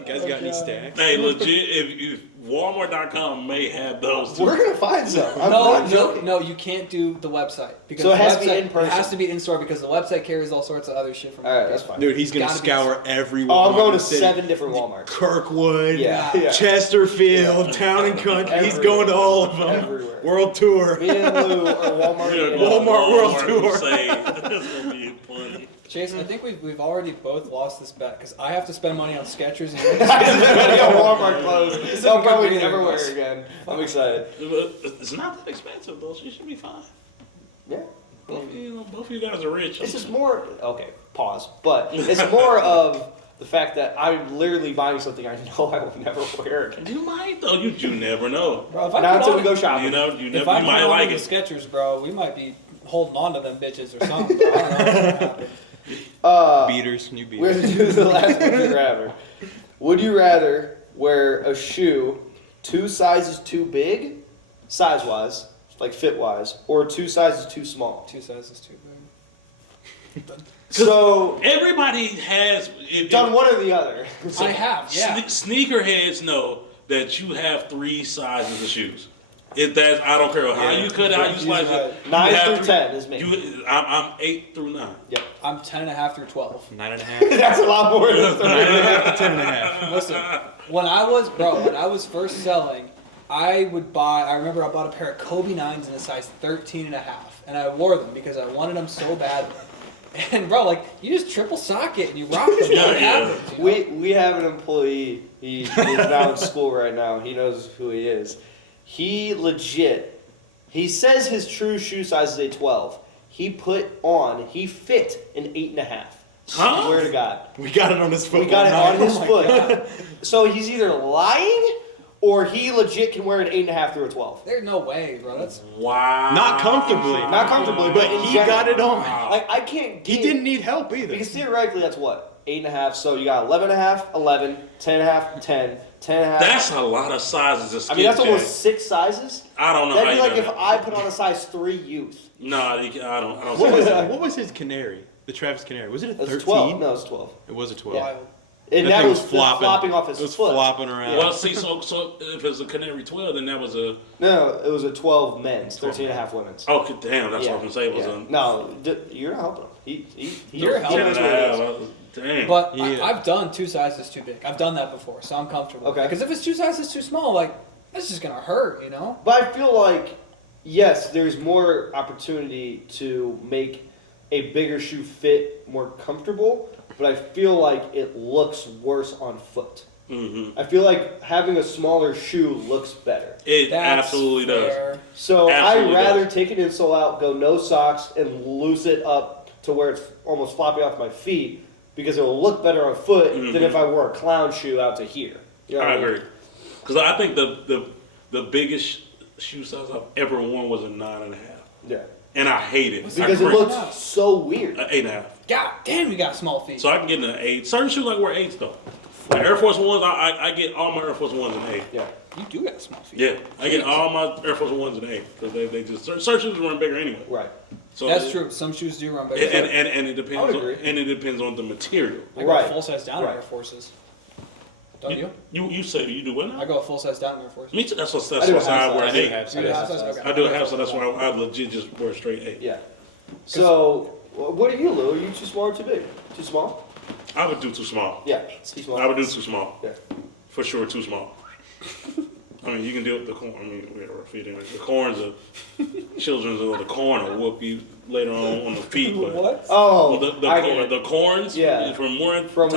guys got any stacks? Hey, legit, if Walmart.com may have those. We're gonna find some. I'm No, not joking. no, you can't do the website because So it the has to be website- in person. It has to be in store because the website carries all sorts of other shit from. All right, that's fine. Dude, he's gonna Gotta be scour every Oh, Walmart I'm going in to the city. 7 different Walmarts. Kirkwood, Yeah, Yeah. yeah. Chesterfield, Town and Country. He's Everywhere. going to all of them. Everywhere. World tour. Me and Lou are Walmart. We're and- gonna go Walmart World Walmart Tour. Say, that's gonna be funny. Jason, I think we've already both lost this bet because I have to spend money on Skechers and you're I just spent money on Walmart clothes. This I'll isn't probably good for never either of wear us. it again. I'm excited. It's not that expensive though, so you should be fine. Yeah. Both of you guys are rich. It's just more. Okay, pause. But it's more of the fact that I'm literally buying something I know I will never wear again. You might though. You never know. Bro, if I Not put until on, we go shopping. You know, you if never. I You might like the it. Skechers, bro, we might be holding on to them bitches or something. Bro. I don't know what's gonna happen. Beaters, new We're beaters. gonna do the last would you rather. Would you rather wear a shoe 2 sizes too big, size wise, like fit wise, or 2 sizes too small? 2 sizes too big. So Everybody has done one or the other. I have, yeah. Sneakerheads know that you have 3 sizes of shoes. I don't care how you cut it, how you slice it. 9 you have through 3 10 is me. I'm 8 through 9. Yep. I'm 10.5 through 12. 9.5. That's a lot more than 9.5 to 10.5. Listen, when I was first selling, I remember I bought a pair of Kobe 9s in a size 13.5, and I wore them because I wanted them so badly. And bro, like, you just triple sock it and you rock them. Yeah, What yeah. happens, you know? We have an employee. He's now in school right now. He knows who he is. He legit. He says his true shoe size is a 12. He fit an 8.5. Huh? Swear to God. We got it on his foot. We got it on his my foot. So he's either lying or he legit can wear an 8.5 through a 12. There's no way, bro. That's Wow. Not comfortably. Not comfortably, but in He general. got it on. Like I can't. He didn't need help either. Because theoretically, that's what 8.5. So you got 11.5, 11, 10.5, 10, 10.5. That's a lot of sizes of skin. I mean, that's Jack. almost 6 sizes. I don't know. That'd be how you like if done I put on a size 3 youth. that. No, I don't. What was his canary? The Travis Canary. Was it a That's 13? 12. No, it's 12. It was a 12. wild. And That that thing was was flopping. flopping off his It was foot. flopping around. Well, see, so if it's a Canary 12, then that was a. No, it was a 12 men's, 13.5 women's. Oh, damn, that's Yeah, what I'm saying. It was yeah. a. No, you're not helping him. You're he knows what it is. Damn. But Yeah. I've done 2 sizes too big. I've done that before, so I'm comfortable. Okay. Because if it's 2 sizes too small, like, that's just gonna hurt, you know? But I feel like, yes, there's more opportunity to make a bigger shoe fit more comfortable, but I feel like it looks worse on foot. Mm-hmm. I feel like having a smaller shoe looks better. It That's absolutely does. fair. So Absolutely I'd rather does. take an insole out, go no socks, and loose it up to where it's almost floppy off my feet because it will look better on foot than if I wore a clown shoe out to here. You know what I mean? agree. Because I think the biggest shoe size I've ever worn was a 9.5, Yeah. and I hate it. Because it I looks so weird. 8.5. God damn, you got small feet. So I can get an 8. Certain shoes I wear 8s though. Like Air Force Ones, I get all my Air Force Ones in 8. Yeah. You do got small feet. Yeah, I get all my Air Force Ones in 8 because they just certain shoes run bigger anyway. Right. So That's true. Some shoes do run bigger. And it depends. I would On, agree. and it depends on the material. I go Right. full size down in Right. Air Forces. Don't you? You say you do what now? I go full size down in Air Forces. Me too. That's what I do a I half wear size. 8. half You do size. half size? Okay. I do a half, so that's why I legit just wear straight 8. Yeah. So, what are you, Lou? Are you too small or too big? Too small? I would do too small. Yeah. Too small. I would do too small. Yeah. For sure, too small. I mean, you can deal with the corn. I mean, whatever feet anyway. The corns of children's of the corn will whoop you later on the feet. But What? Oh, I get it. the corns. Yeah. From more From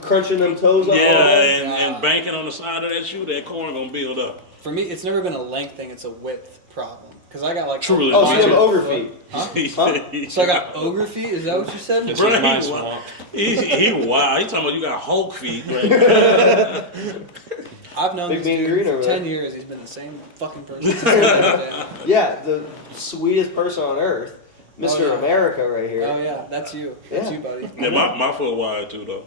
crunching them toes up. Yeah, all day. and banking on the side of that shoe, that corn gonna build up. For me, it's never been a length thing. It's a width problem. Because I got like. Truly. Oh, so you have Mine ogre feet. Huh? So I got ogre feet. Is that what you said? It's Bro, just my he small. wild. He wow. He talking about you got Hulk feet. Right? I've known Big this mean dude green for over 10 there. years. He's been the same fucking person. since the day. Yeah, the sweetest person on earth, Mr. yeah. America, right here. Oh yeah, that's you. That's Yeah. you, buddy. Yeah, my foot wide too though.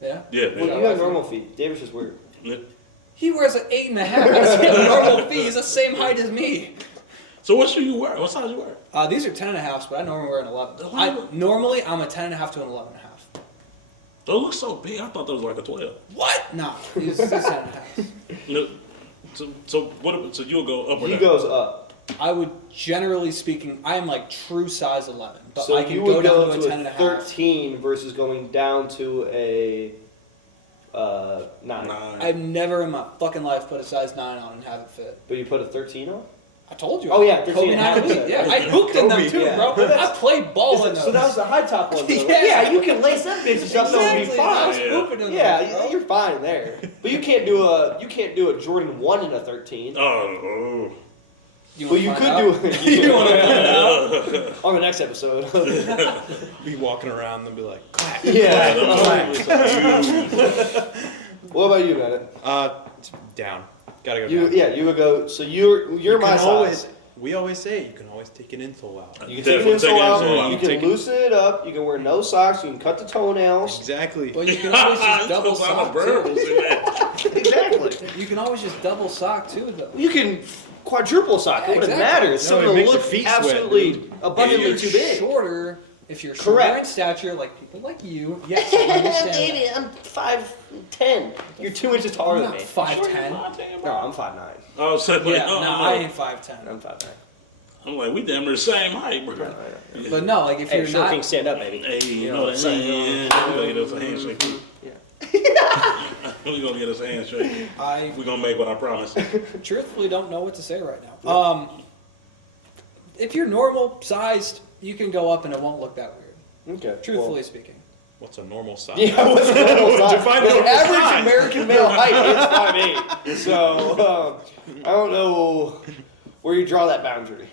Yeah. Yeah. Well, yeah. you have normal feet. David's just weird. He wears an 8.5. That's normal feet. He's the same height as me. So what shoe you wear? What size you wear? These are 10.5s, but I normally wear an 11. Wow. Normally, I'm a 10.5 to an 11.5. Those look so big. I thought that was like a 12. What? No, he's 10.5. No. So what? So you'll go up or He down? goes up. I would, generally speaking, I am like true size 11, but So I can you go would down go to to a a 10.5. 13 versus going down to a 9. 9. I've never in my fucking life put a size 9 on and have it fit. But you put a 13 on? I told you. Oh, yeah, Kobe 13 and a half. 9 elite. Yeah, I hooped in them Kobe, too, yeah. bro. I played ball in those. So that was the high top one. Though. Yeah. Yeah, you can lace them bitches up and be Exactly. I was fine. Yeah. hooping in Yeah, those, bro. you're fine there. But you can't do a Jordan 1 in a 13. Oh. You Well, wanna you find could out? do You want to find out? on the next episode. Be walking around and be like, clack. yeah. Oh. What about you, Bennett? Down. Gotta go You down. you would go. So you're You my can size. always, we always say you can always take an insole out. You can take Definitely an insole take an out. insole out. You can Take it- loosen it up. You can wear no socks. You can cut the toenails. Exactly. Well, you can always just double I'm a sock bird. too. Exactly. You can always just double sock too, though. You can quadruple sock. Yeah, It wouldn't exactly. matter. It's No, something it to makes look the feet sweat, absolutely dude. abundantly If too you're big. shorter, If you're shorter Correct. in stature, like people like you, yes, I understand that. Baby, I'm 5'10". You're 2 inches taller I'm than not me. 5'10". No, I'm 5'9". Oh, so like, Yeah, oh, no, I ain't 5'10". I'm 5'9". I'm like, we damn near the same height, bro. Yeah. But no, like if Hey, you're short not, king, stand up, baby. Hey, you You know know what what I'm I'm saying? saying? We're gonna get us a handshake. Yeah. We're gonna get us a handshake. I We're gonna make what I promised. truthfully don't know what to say right now. If you're normal sized, you can go up and it won't look that weird. Okay. Truthfully speaking. What's a normal size? Yeah, what's the normal size? Define The normal average size. American male height is 5'8". So I don't know where you draw that boundary.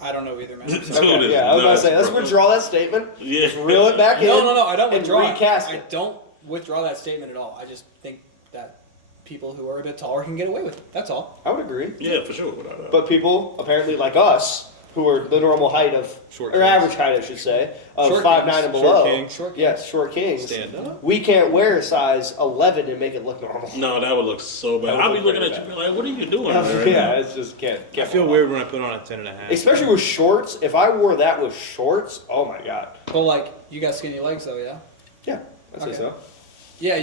I don't know either, man. Dude, Okay, it's yeah, I was gonna nuts, say let's bro. withdraw that statement. Yeah. Reel it back in. No, I don't and withdraw recast it. it. I don't withdraw that statement at all. I just think that people who are a bit taller can get away with it. That's all. I would agree. Yeah, for sure. Without a doubt. But people apparently like us, who are the normal height of, Short or kings. average height, I should say, of Short 5'9" kings. and Short below. kings. Short kings. Yes, short kings. Stand up. We can't wear a size 11 and make it look normal. No, that would look so bad. That would I'll be look looking very at you bad. be like, what are you doing right Yeah, now? it's just can't. I feel weird when I put on a 10.5. Especially with shorts. If I wore that with shorts, oh my god. But like, you got skinny legs though, yeah? Yeah, I'd say Okay. so. Yeah,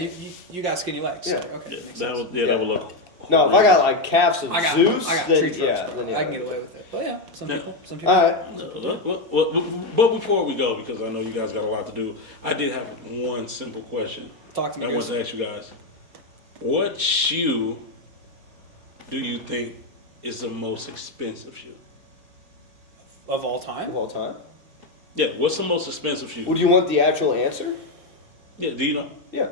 you got skinny legs. Yeah. So, okay. Yeah, makes that sense. would, that would look. No, if I got like calves of I got Zeus, tree then trunks, yeah, bro. then yeah. I can get away with it. But yeah, some Yeah. people, some people. All right. But before we go, because I know you guys got a lot to do, I did have one simple question. Talk to me. I want Goose. to ask you guys. What shoe do you think is the most expensive shoe? Of all time. Of all time. Yeah, what's the most expensive shoe? Would you want the actual answer? Yeah, do you know? Yeah.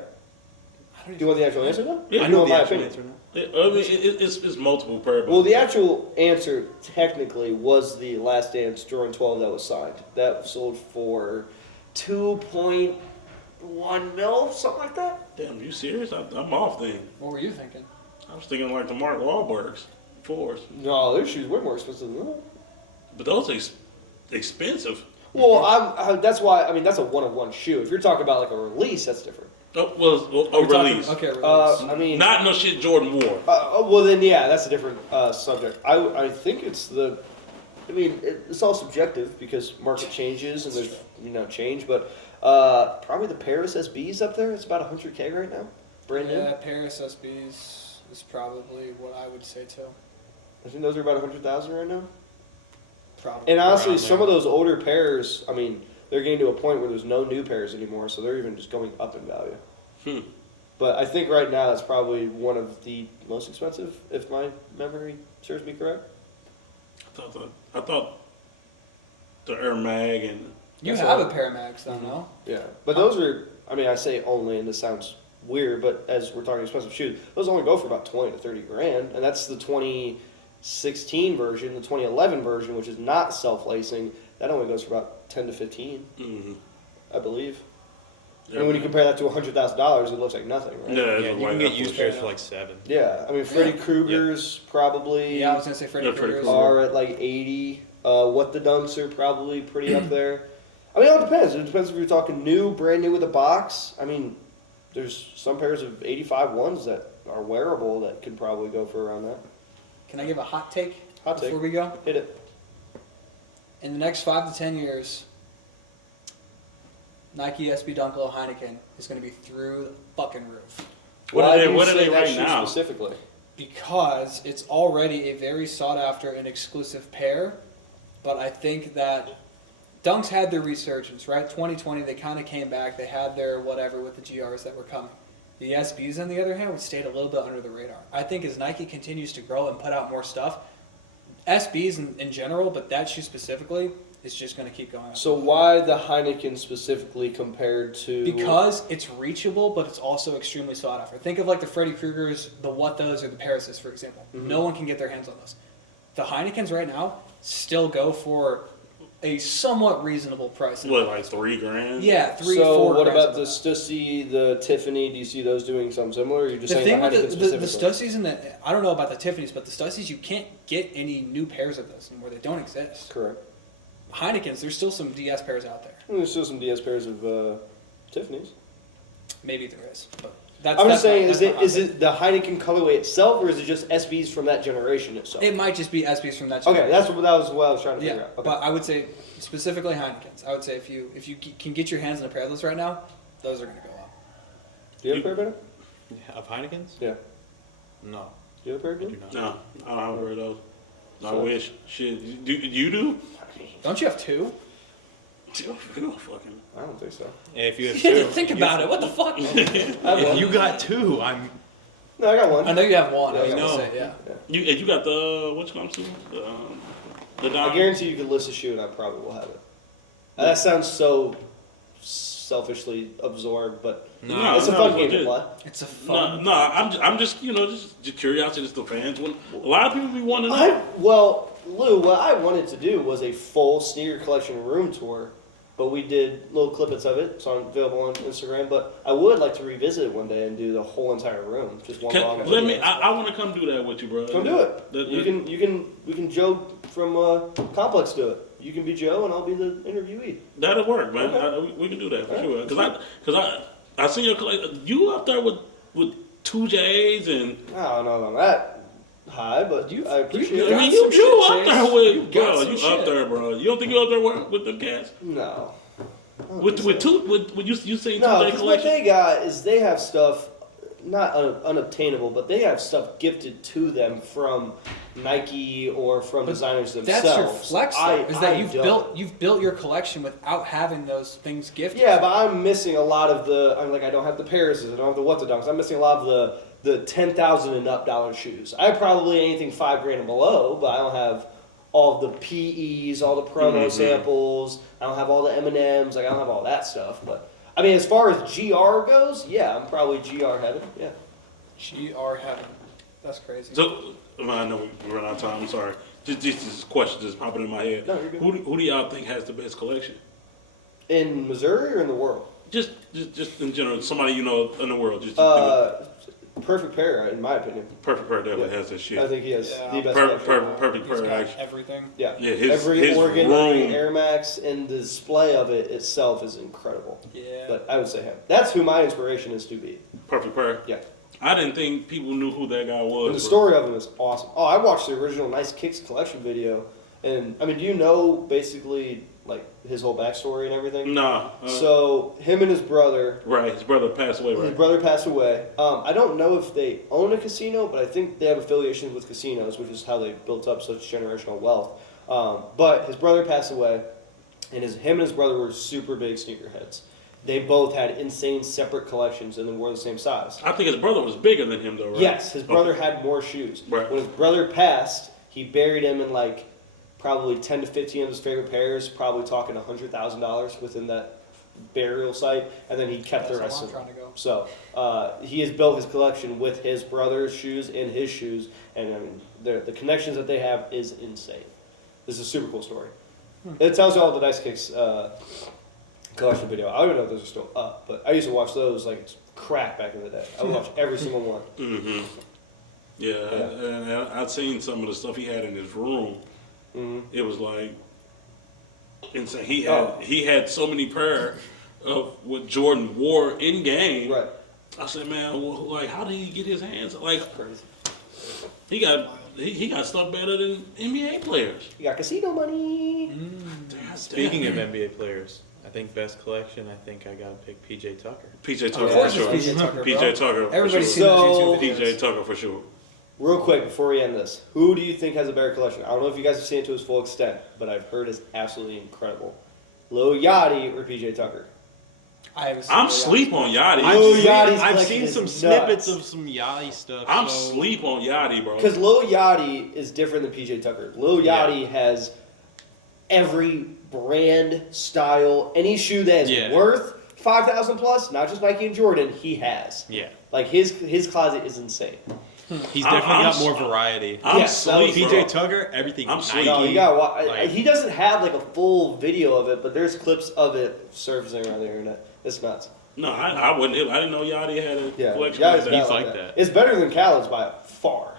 I don't Do you want the actual answer though? Yeah, I I know know the my actual opinion. answer now. Yeah, I mean, it's multiple variables. Well, the actual answer technically was the Last Dance Jordan 12 that was signed. That sold for 2.1 mil, something like that. Damn, you serious? I'm off then. What were you thinking? I was thinking like the Mark Wahlbergs, fours. No, their shoes way more expensive than that. But those are expensive. Well, that's why. I mean, that's a one-of-one shoe. If you're talking about like a release, that's different. Oh, well, Are we talking- release. Okay, release. I mean, Not no shit Jordan wore. well then, yeah, that's a different subject. I think it's the. I mean, it's all subjective because market changes and there's change, but probably the Paris SB's up there. It's about $100K right now, brand new. Yeah, Paris SBs is probably what I would say too. I think those are about 100,000 right now. Probably. And honestly, Around some there. of those older pairs, I mean, they're getting to a point where there's no new pairs anymore, so they're even just going up in value. Hmm. But I think right now it's probably one of the most expensive, if my memory serves me correct. I thought the Air Mag and You That's have all. a pair of Max though, no? Yeah, but those are, I mean, I say only, and this sounds weird, but as we're talking expensive shoes, those only go for about 20 to 30 grand, and that's the 2016 version. The 2011 version, which is not self-lacing, that only goes for about 10 to 15, mhm. I believe. Air And when you Mag. compare that to $100,000, it looks like nothing, right? Yeah, Yeah, it's you like can that get used bullshit. pairs for like 7. Yeah, I mean, Freddy Krueger's probably Yeah, I was gonna say Freddy Yeah, Freddy Krueger's. Krueger. are at like 80. What the Dunks are probably pretty up there. I mean, it all depends. It depends if you're talking new, brand new with a box. I mean, there's some pairs of 85 ones that are wearable that could probably go for around that. Can I give a hot take Hot take. before we go? Hit it. In the next 5 to 10 years, Nike SB Dunk Low Heineken is going to be through the fucking roof. What Why are they? do you What are say they that right shoe now? Specifically. Because it's already a very sought after and exclusive pair, but I think that Dunks had their resurgence, right? 2020, they kind of came back. They had their whatever with the GRs that were coming. The SBs, on the other hand, stayed a little bit under the radar. I think as Nike continues to grow and put out more stuff, SBs in general, but that shoe specifically, is just going to keep going up. So why the Heineken specifically compared to? Because it's reachable, but it's also extremely sought after. Think of like the Freddy Kruegers, the What Those, or the Parises, for example. Mhm. No one can get their hands on those. The Heinekens right now still go for a somewhat reasonable price. What, like $3,000? Yeah, 3, So 4 what grand, about the something Stussy, the Tiffany? Do you see those doing something similar? Or are you like just that. The saying thing the Heineken with the specifically? Stussies and the, I don't know about the Tiffany's, but the Stussies, you can't get any new pairs of those anymore. They don't exist. Correct. Heinekens, there's still some DS pairs out there. And there's still some DS pairs of Tiffany's. Maybe there is, but That's, I'm that's just saying, my- is that's it my is hot it the Heineken colorway itself, or is it just SBs from that generation itself? take. It might just be SBs from that. Okay, generation. that was what I was trying to figure Yeah, out. Okay. but I would say specifically Heinekens. I would say if you can get your hands on a pair of those right now, those are going to go up. Do you have a pair, Bennett? Of Heineken's? Yeah. No, Do you have a pair, I do Jim? not. No, I don't have a pair of those. I So- wish. Shit, you do? Don't you have two? You don't fucking. I don't think so. And if you have You have two, to think about it. What the fuck? I have If one. you got two, I'm. No, I got one. I know you have one. I was Yeah, I going to know. say, yeah. You got the what you call them? The I Don. guarantee you could list a shoe, and I probably will have it. That sounds so selfishly absorbed, but no, it's a no, fun it's game to legit. play. It's a No, fun. no, I'm just just curiosity as the fans. When a lot of people be wanting to know. Lou, what I wanted to do was a full sneaker collection room tour, but we did little clippets of it. It's available on Instagram. But I would like to revisit it one day and do the whole entire room, just one long. Let me. I want to come do that with you, bro. Come do it. We can Joe from Complex do it. You can be Joe, and I'll be the interviewee. That'll work, man. Okay. We can do that for Alright. sure. Cause I see your collection. You up there with 2Js and. I don't know about that high, but I appreciate I it. mean, some you shit, up Chase. there with You got bro. some You shit. up there, bro. You don't think you up there with them cats? No. I don't With think so. you seen No, 2J because what collection? they got is they have stuff not unobtainable, but they have stuff gifted to them from Nike or from But designers That's themselves. your flex, though, is that you've built your collection without having those things gifted. Yeah, but I'm missing a lot of the. I'm like, I don't have the Pairs, I don't have the What the Dunks. I'm missing a lot of the 10,000 and up dollar shoes. I have probably anything $5,000 and below, but I don't have all the PEs, all the promo samples. I don't have all the M&Ms. Like I don't have all that stuff. But I mean, as far as GR goes, yeah, I'm probably GR heaven. Yeah. GR heaven. That's crazy. So I know we run out of time. I'm sorry. Just this question just popping in my head. No, you're good. Who do y'all think has the best collection? In Missouri or in the world? Just in general, somebody you know in the world. Just Perfect pair, in my opinion. perfect pair definitely yeah. has that shit. I think he has Yeah. the best. Perfect collection. pair, He's got actually. everything. Yeah. Yeah, his every Oregon, every room. Air Max, and the display of it itself is incredible. Yeah. But I would say him. That's who my inspiration is to be. Perfect pair. Yeah. I didn't think people knew who that guy was. And the story of him is awesome. Oh, I watched the original Nice Kicks collection video, and I mean, do you know basically like his whole backstory and everything? Nah. So him and his brother. Right, his brother passed away. His Right. brother passed away. I don't know if they own a casino, but I think they have affiliations with casinos, which is how they built up such generational wealth. But his brother passed away, and him and his brother were super big sneakerheads. They both had insane separate collections and then were the same size. I think his brother was bigger than him though, right? Yes, his brother Okay. had more shoes. Right. When his brother passed, he buried him in like probably 10 to 15 of his favorite pairs, probably talking $100,000 within that burial site, and then he kept the That's rest how of I'm them. trying to go. So he has built his collection with his brother's shoes and his shoes, and I mean, the connections that they have is insane. This is a super cool story. It tells you all the Dice Kicks collection video. I don't even know if those are still up, but I used to watch those like it's crack back in the day. I would watch every single one. Mm-hmm. Yeah, and I'd seen some of the stuff he had in his room. hmm It was like insane. Oh. He had so many pair of what Jordan wore in game. Right. I said, man, well, like, how did he get his hands? Like, Crazy. he got stuff better than NBA players. You got casino money. God Speaking damn. of NBA players, I think best collection. I think I gotta pick PJ Tucker. PJ Tucker, Of course for it's sure. PJ Tucker, bro. PJ Tucker, for Everybody's sure. seen So- those YouTube videos. PJ Tucker for sure. Real quick before we end this, who do you think has a better collection? I don't know if you guys have seen it to its full extent, but I've heard it's absolutely incredible. Lil Yachty or PJ Tucker? I haven't seen I'm it yet. sleep on Yachty. Lil Yachty's I've collection seen is some nuts. snippets of some Yachty stuff. I'm so- sleep on Yachty, bro. Because Lil Yachty is different than PJ Tucker. Lil Yachty has every brand, style, any shoe that is Yeah. worth 5,000 plus, not just Nike and Jordan, he has. Yeah, Like his closet is insane. he's I'm- definitely got I'm- more variety. I'm Yes, that was sleep, PJ bro. Tucker, everything I'm Nike. sleep. No, you gotta watch. like- He doesn't have like a full video of it, but there's clips of it surfacing around the internet. It's nuts. No, I wouldn't. I didn't know Yachty had a Yeah, collection Yachty's like got He's that. like that. It's better than Khaled's by far.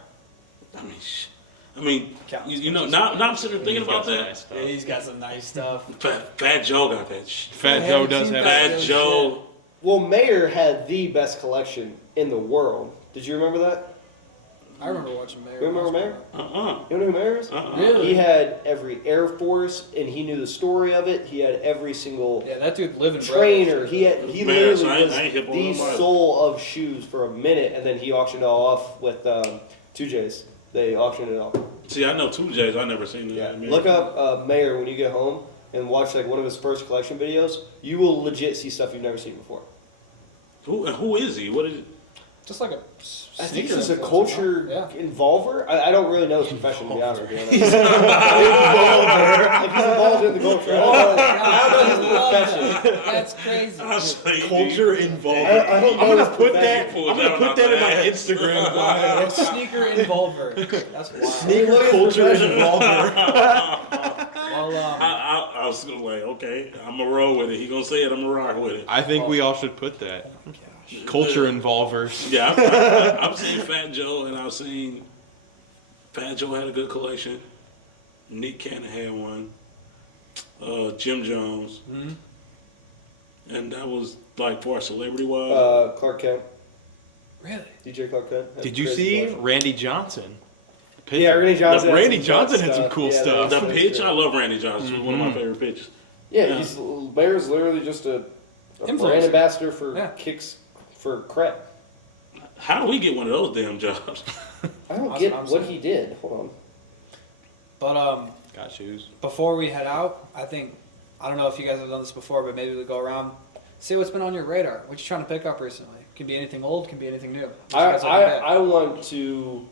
I mean, you know. Now I'm sitting there thinking about that. Yeah, he's got some nice stuff. Fat Joe got that shit. Fat I Joe haven't does seen have Fat Joe Joe. Well, Mayer had the best collection in the world. Did you remember that? I remember watching Mayer. You remember Mayer? Uh-uh. You know who Mayer is? Uh-uh. He had every Air Force, and he knew the story of it. He had every single Yeah, that dude living trainer. He Man, literally so I was ain't hip on the them either. soul of shoes for a minute, and then he auctioned it all off with 2Js. They auctioned it off. See, I know 2Js. I never seen Yeah, that. Man. look up Mayer when you get home and watch like one of his first collection videos. You will legit see stuff you've never seen before. Who is he? What is it? Just like a. I think sneaker he's a influencer, culture huh? involver. I don't really know his profession, to be honest with you. He's like he's involved in the culture. I don't know his profession. That's crazy. I say, Culture involved. I don't know his Put that. profession. I'm gonna put that in my Instagram bio. Yeah, sneaker involver. That's wild. Sneaker culture involver. Well, I was like, okay, I'm gonna roll with it. He gonna say it. I'm gonna rock with it. I think we all should put that. Culture involvers. Yeah, I've seen Fat Joe, and I've seen Fat Joe had a good collection. Nick Cannon had one. Jim Jones, and that was like for celebrity wise. Clark Kent, really? DJ Clark Kent. had Did you crazy see collection. Randy Johnson? Yeah, Randy Johnson. had Randy some Johnson nuts had some cool Yeah, stuff. The that's pitch, true. I love Randy Johnson. It's one of my favorite pitches. Yeah, Yeah. he's Mayer's literally just a Influencer. brand ambassador for Yeah. kicks for crap. How do we get one of those damn jobs? I don't That's get what I'm what saying. he did. Hold on. But Got shoes. before we head out, I don't know if you guys have done this before, but maybe we'll go around, see what's been on your radar. What you trying to pick up recently? Can be anything old, can be anything new. What you guys like to pick? I want to.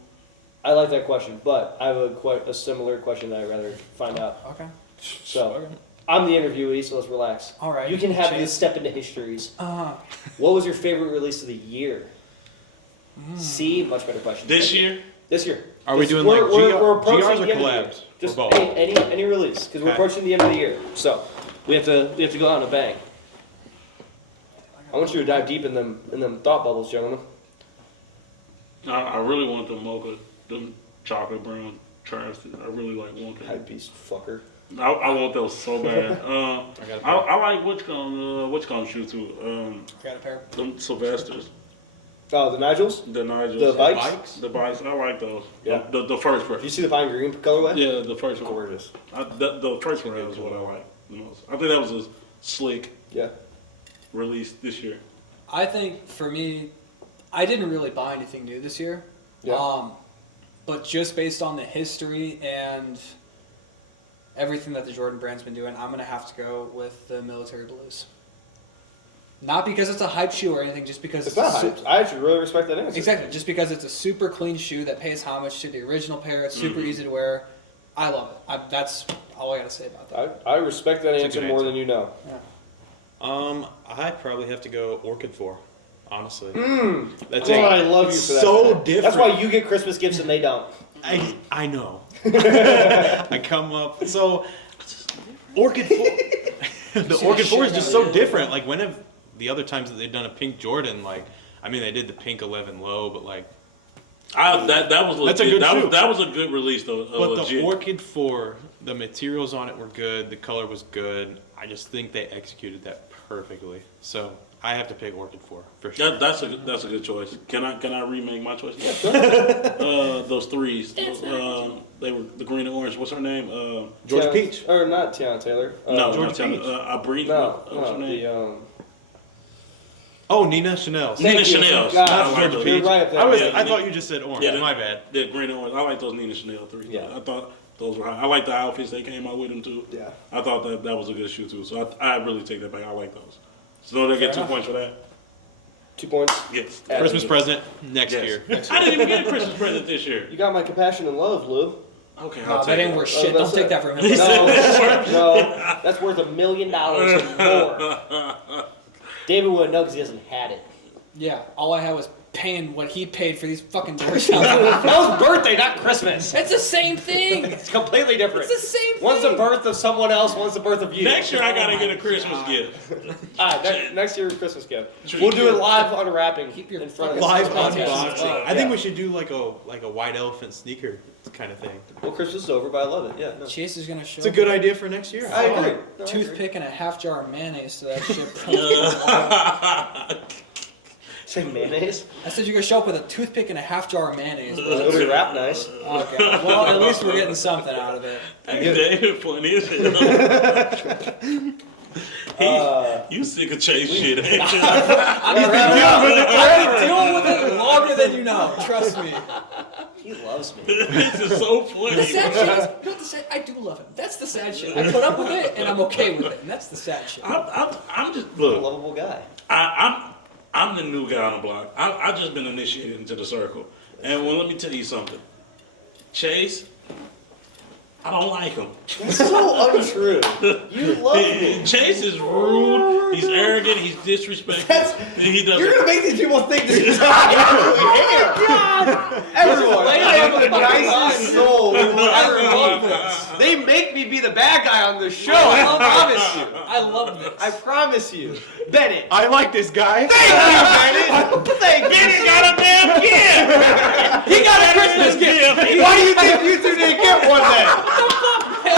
I like that question, but I have a similar question that I'd rather find out. Okay. So I'm the interviewee, so let's relax. All right. You can have Chance. this step into histories. Uh-huh. What was your favorite release of the year? See, much better question. This year, This year. Are we This- doing we're- like we're approaching GRs or the end of the year. collabs? Just or both? any release, because we're Okay. approaching the end of the year. So we have to go out on a bang. I want you to dive deep in them thought bubbles, gentlemen. I really want the mocha, them chocolate brown trash. I really want them. Hype beast fucker. I want those so bad. got a pair. I like which con shoe too. Got a pair. Them Sylvesters, Oh, the Nigels? the Nigels, The bikes? the bikes. I like those. Yeah. The first Did pair. you see the pine green colorway? Yeah, the first one. Gorgeous. The first one is what I like the most. I think that was a slick Yeah. release this year. I think for me, I didn't really buy anything new this year. Yeah. But just based on the history and everything that the Jordan brand's been doing, I'm gonna have to go with the military blues. Not because it's a hype shoe or anything, just because It's not hype. I actually really respect that answer. Exactly, just because it's a super clean shoe that pays homage to the original pair. It's super easy to wear. I love it. That's all I gotta say about that. I respect that It's a answer good more answer. than you know. I probably have to go Orchid 4, honestly. That's why I love you for that. so man. different. That's why you get Christmas gifts and they don't. I know. I come up so Orchid 4. The Orchid 4 is just so different. Like when have the other times that they've done a pink Jordan, like I mean they did the pink 11 low, but like That was legit. That's a good shoe. That was a good release though. but Legit. the Orchid 4, the materials on it were good, the color was good. I just think they executed that perfectly. So I have to pick Orchid 4 for sure. That's a good choice. Can I remake my choice? Those threes. They were the green and orange. What's her name? George Tiana- Peach. Or not Tiana Taylor. No, George not Tiana. Peach. Abrina. No, What's her no, name? the Oh, Nina Chanel. Nina Thank you. Chanel. God, I like George those. You're Peach. right there. I thought you just said orange. Yeah, My bad. The green and orange. I like those Nina Chanel threes. Yeah. I thought those were. I like the outfits they came out with them too. Yeah. I thought that was a good shoe too. So I really take that back. I like those. So they get 2 points for that. 2 points. Yes. Christmas present next Yes. year. I didn't even get a Christmas present this year. You got my compassion and love, Lou. Okay, No, I'll that take ain't it. worth shit. Don't that's take it. that from him. No, that's worth $1 million and more. David wouldn't know because he hasn't had it. Yeah, all I had was paying what he paid for these fucking DoorDash. That was birthday, not Christmas. It's the same thing. It's completely different. It's the same thing. One's the birth of someone else, one's the birth of you. Next year I gotta get a Christmas gift. Next year's Christmas gift. We'll do it live unwrapping Keep your in front of the Live podcast. unboxing. I Yeah. think we should do like a white elephant sneaker kind of thing. Well, Christmas is over, but I love it. Yeah. No. Chase is gonna show It's a good idea for next year. I agree. No, I toothpick and a half jar of mayonnaise to that shit. Say mayonnaise. I said you're gonna show up with a toothpick and a half jar of mayonnaise. It'll be wrapped nice. Okay. Well, at least we're getting something out of it. Hey, David, funny as hell. You sick of Chase shit, ain't you? I've been dealing with it longer than you know. Trust me. He loves me. This is so funny. The sad shit is, you know what the sad, I do love him. That's the sad shit. I put up with it and I'm okay with it, and that's the sad shit. I'm just He's a look. lovable guy. I'm the new guy on the block. I just been initiated into the circle, and well, let me tell you something. Chase, I don't like him. That's so untrue. You love me. Chase is rude. He's arrogant. He's disrespectful. He doesn't. You're gonna make these people think this is everyone. I am the nicest soul who will ever love this. They make me be the bad guy on this show. I promise you. I love this. I promise you. Bennett. I like this guy. Thank you, Bennett. Thank you. Benny got a damn gift. He got a Christmas gift. Why do you think you two didn't get one then?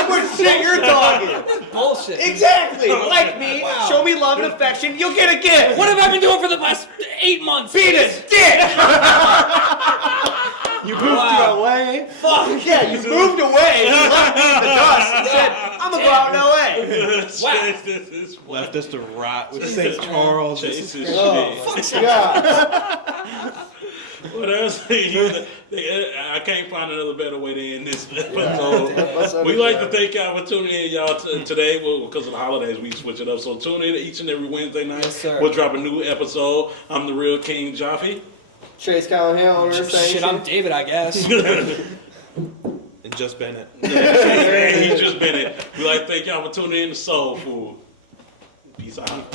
What shit you're talking? Bullshit. Exactly. Like me, Wow. show me love and affection, you'll get a gift. What have I been doing for the past 8 months? Beat his dick. You moved away. Fuck yeah, you moved away. You left me in the dust and said, I'm gonna go out in LA. Chase, this is Left us to rot with Jesus, St. man. Charles. Chase is Oh, shit. God. What else? I can't find another better way to end this episode. We like to thank y'all for tuning in, y'all. Today, well, because of the holidays, we switch it up. So tune in each and every Wednesday night. Yes, sir. We'll drop a new episode. I'm the real King Jaffe. Chase Callahan on Earth Shit, I'm David, I guess. And just Bennett. He just been it. We like to thank y'all for tuning in to Soul Food. Peace out.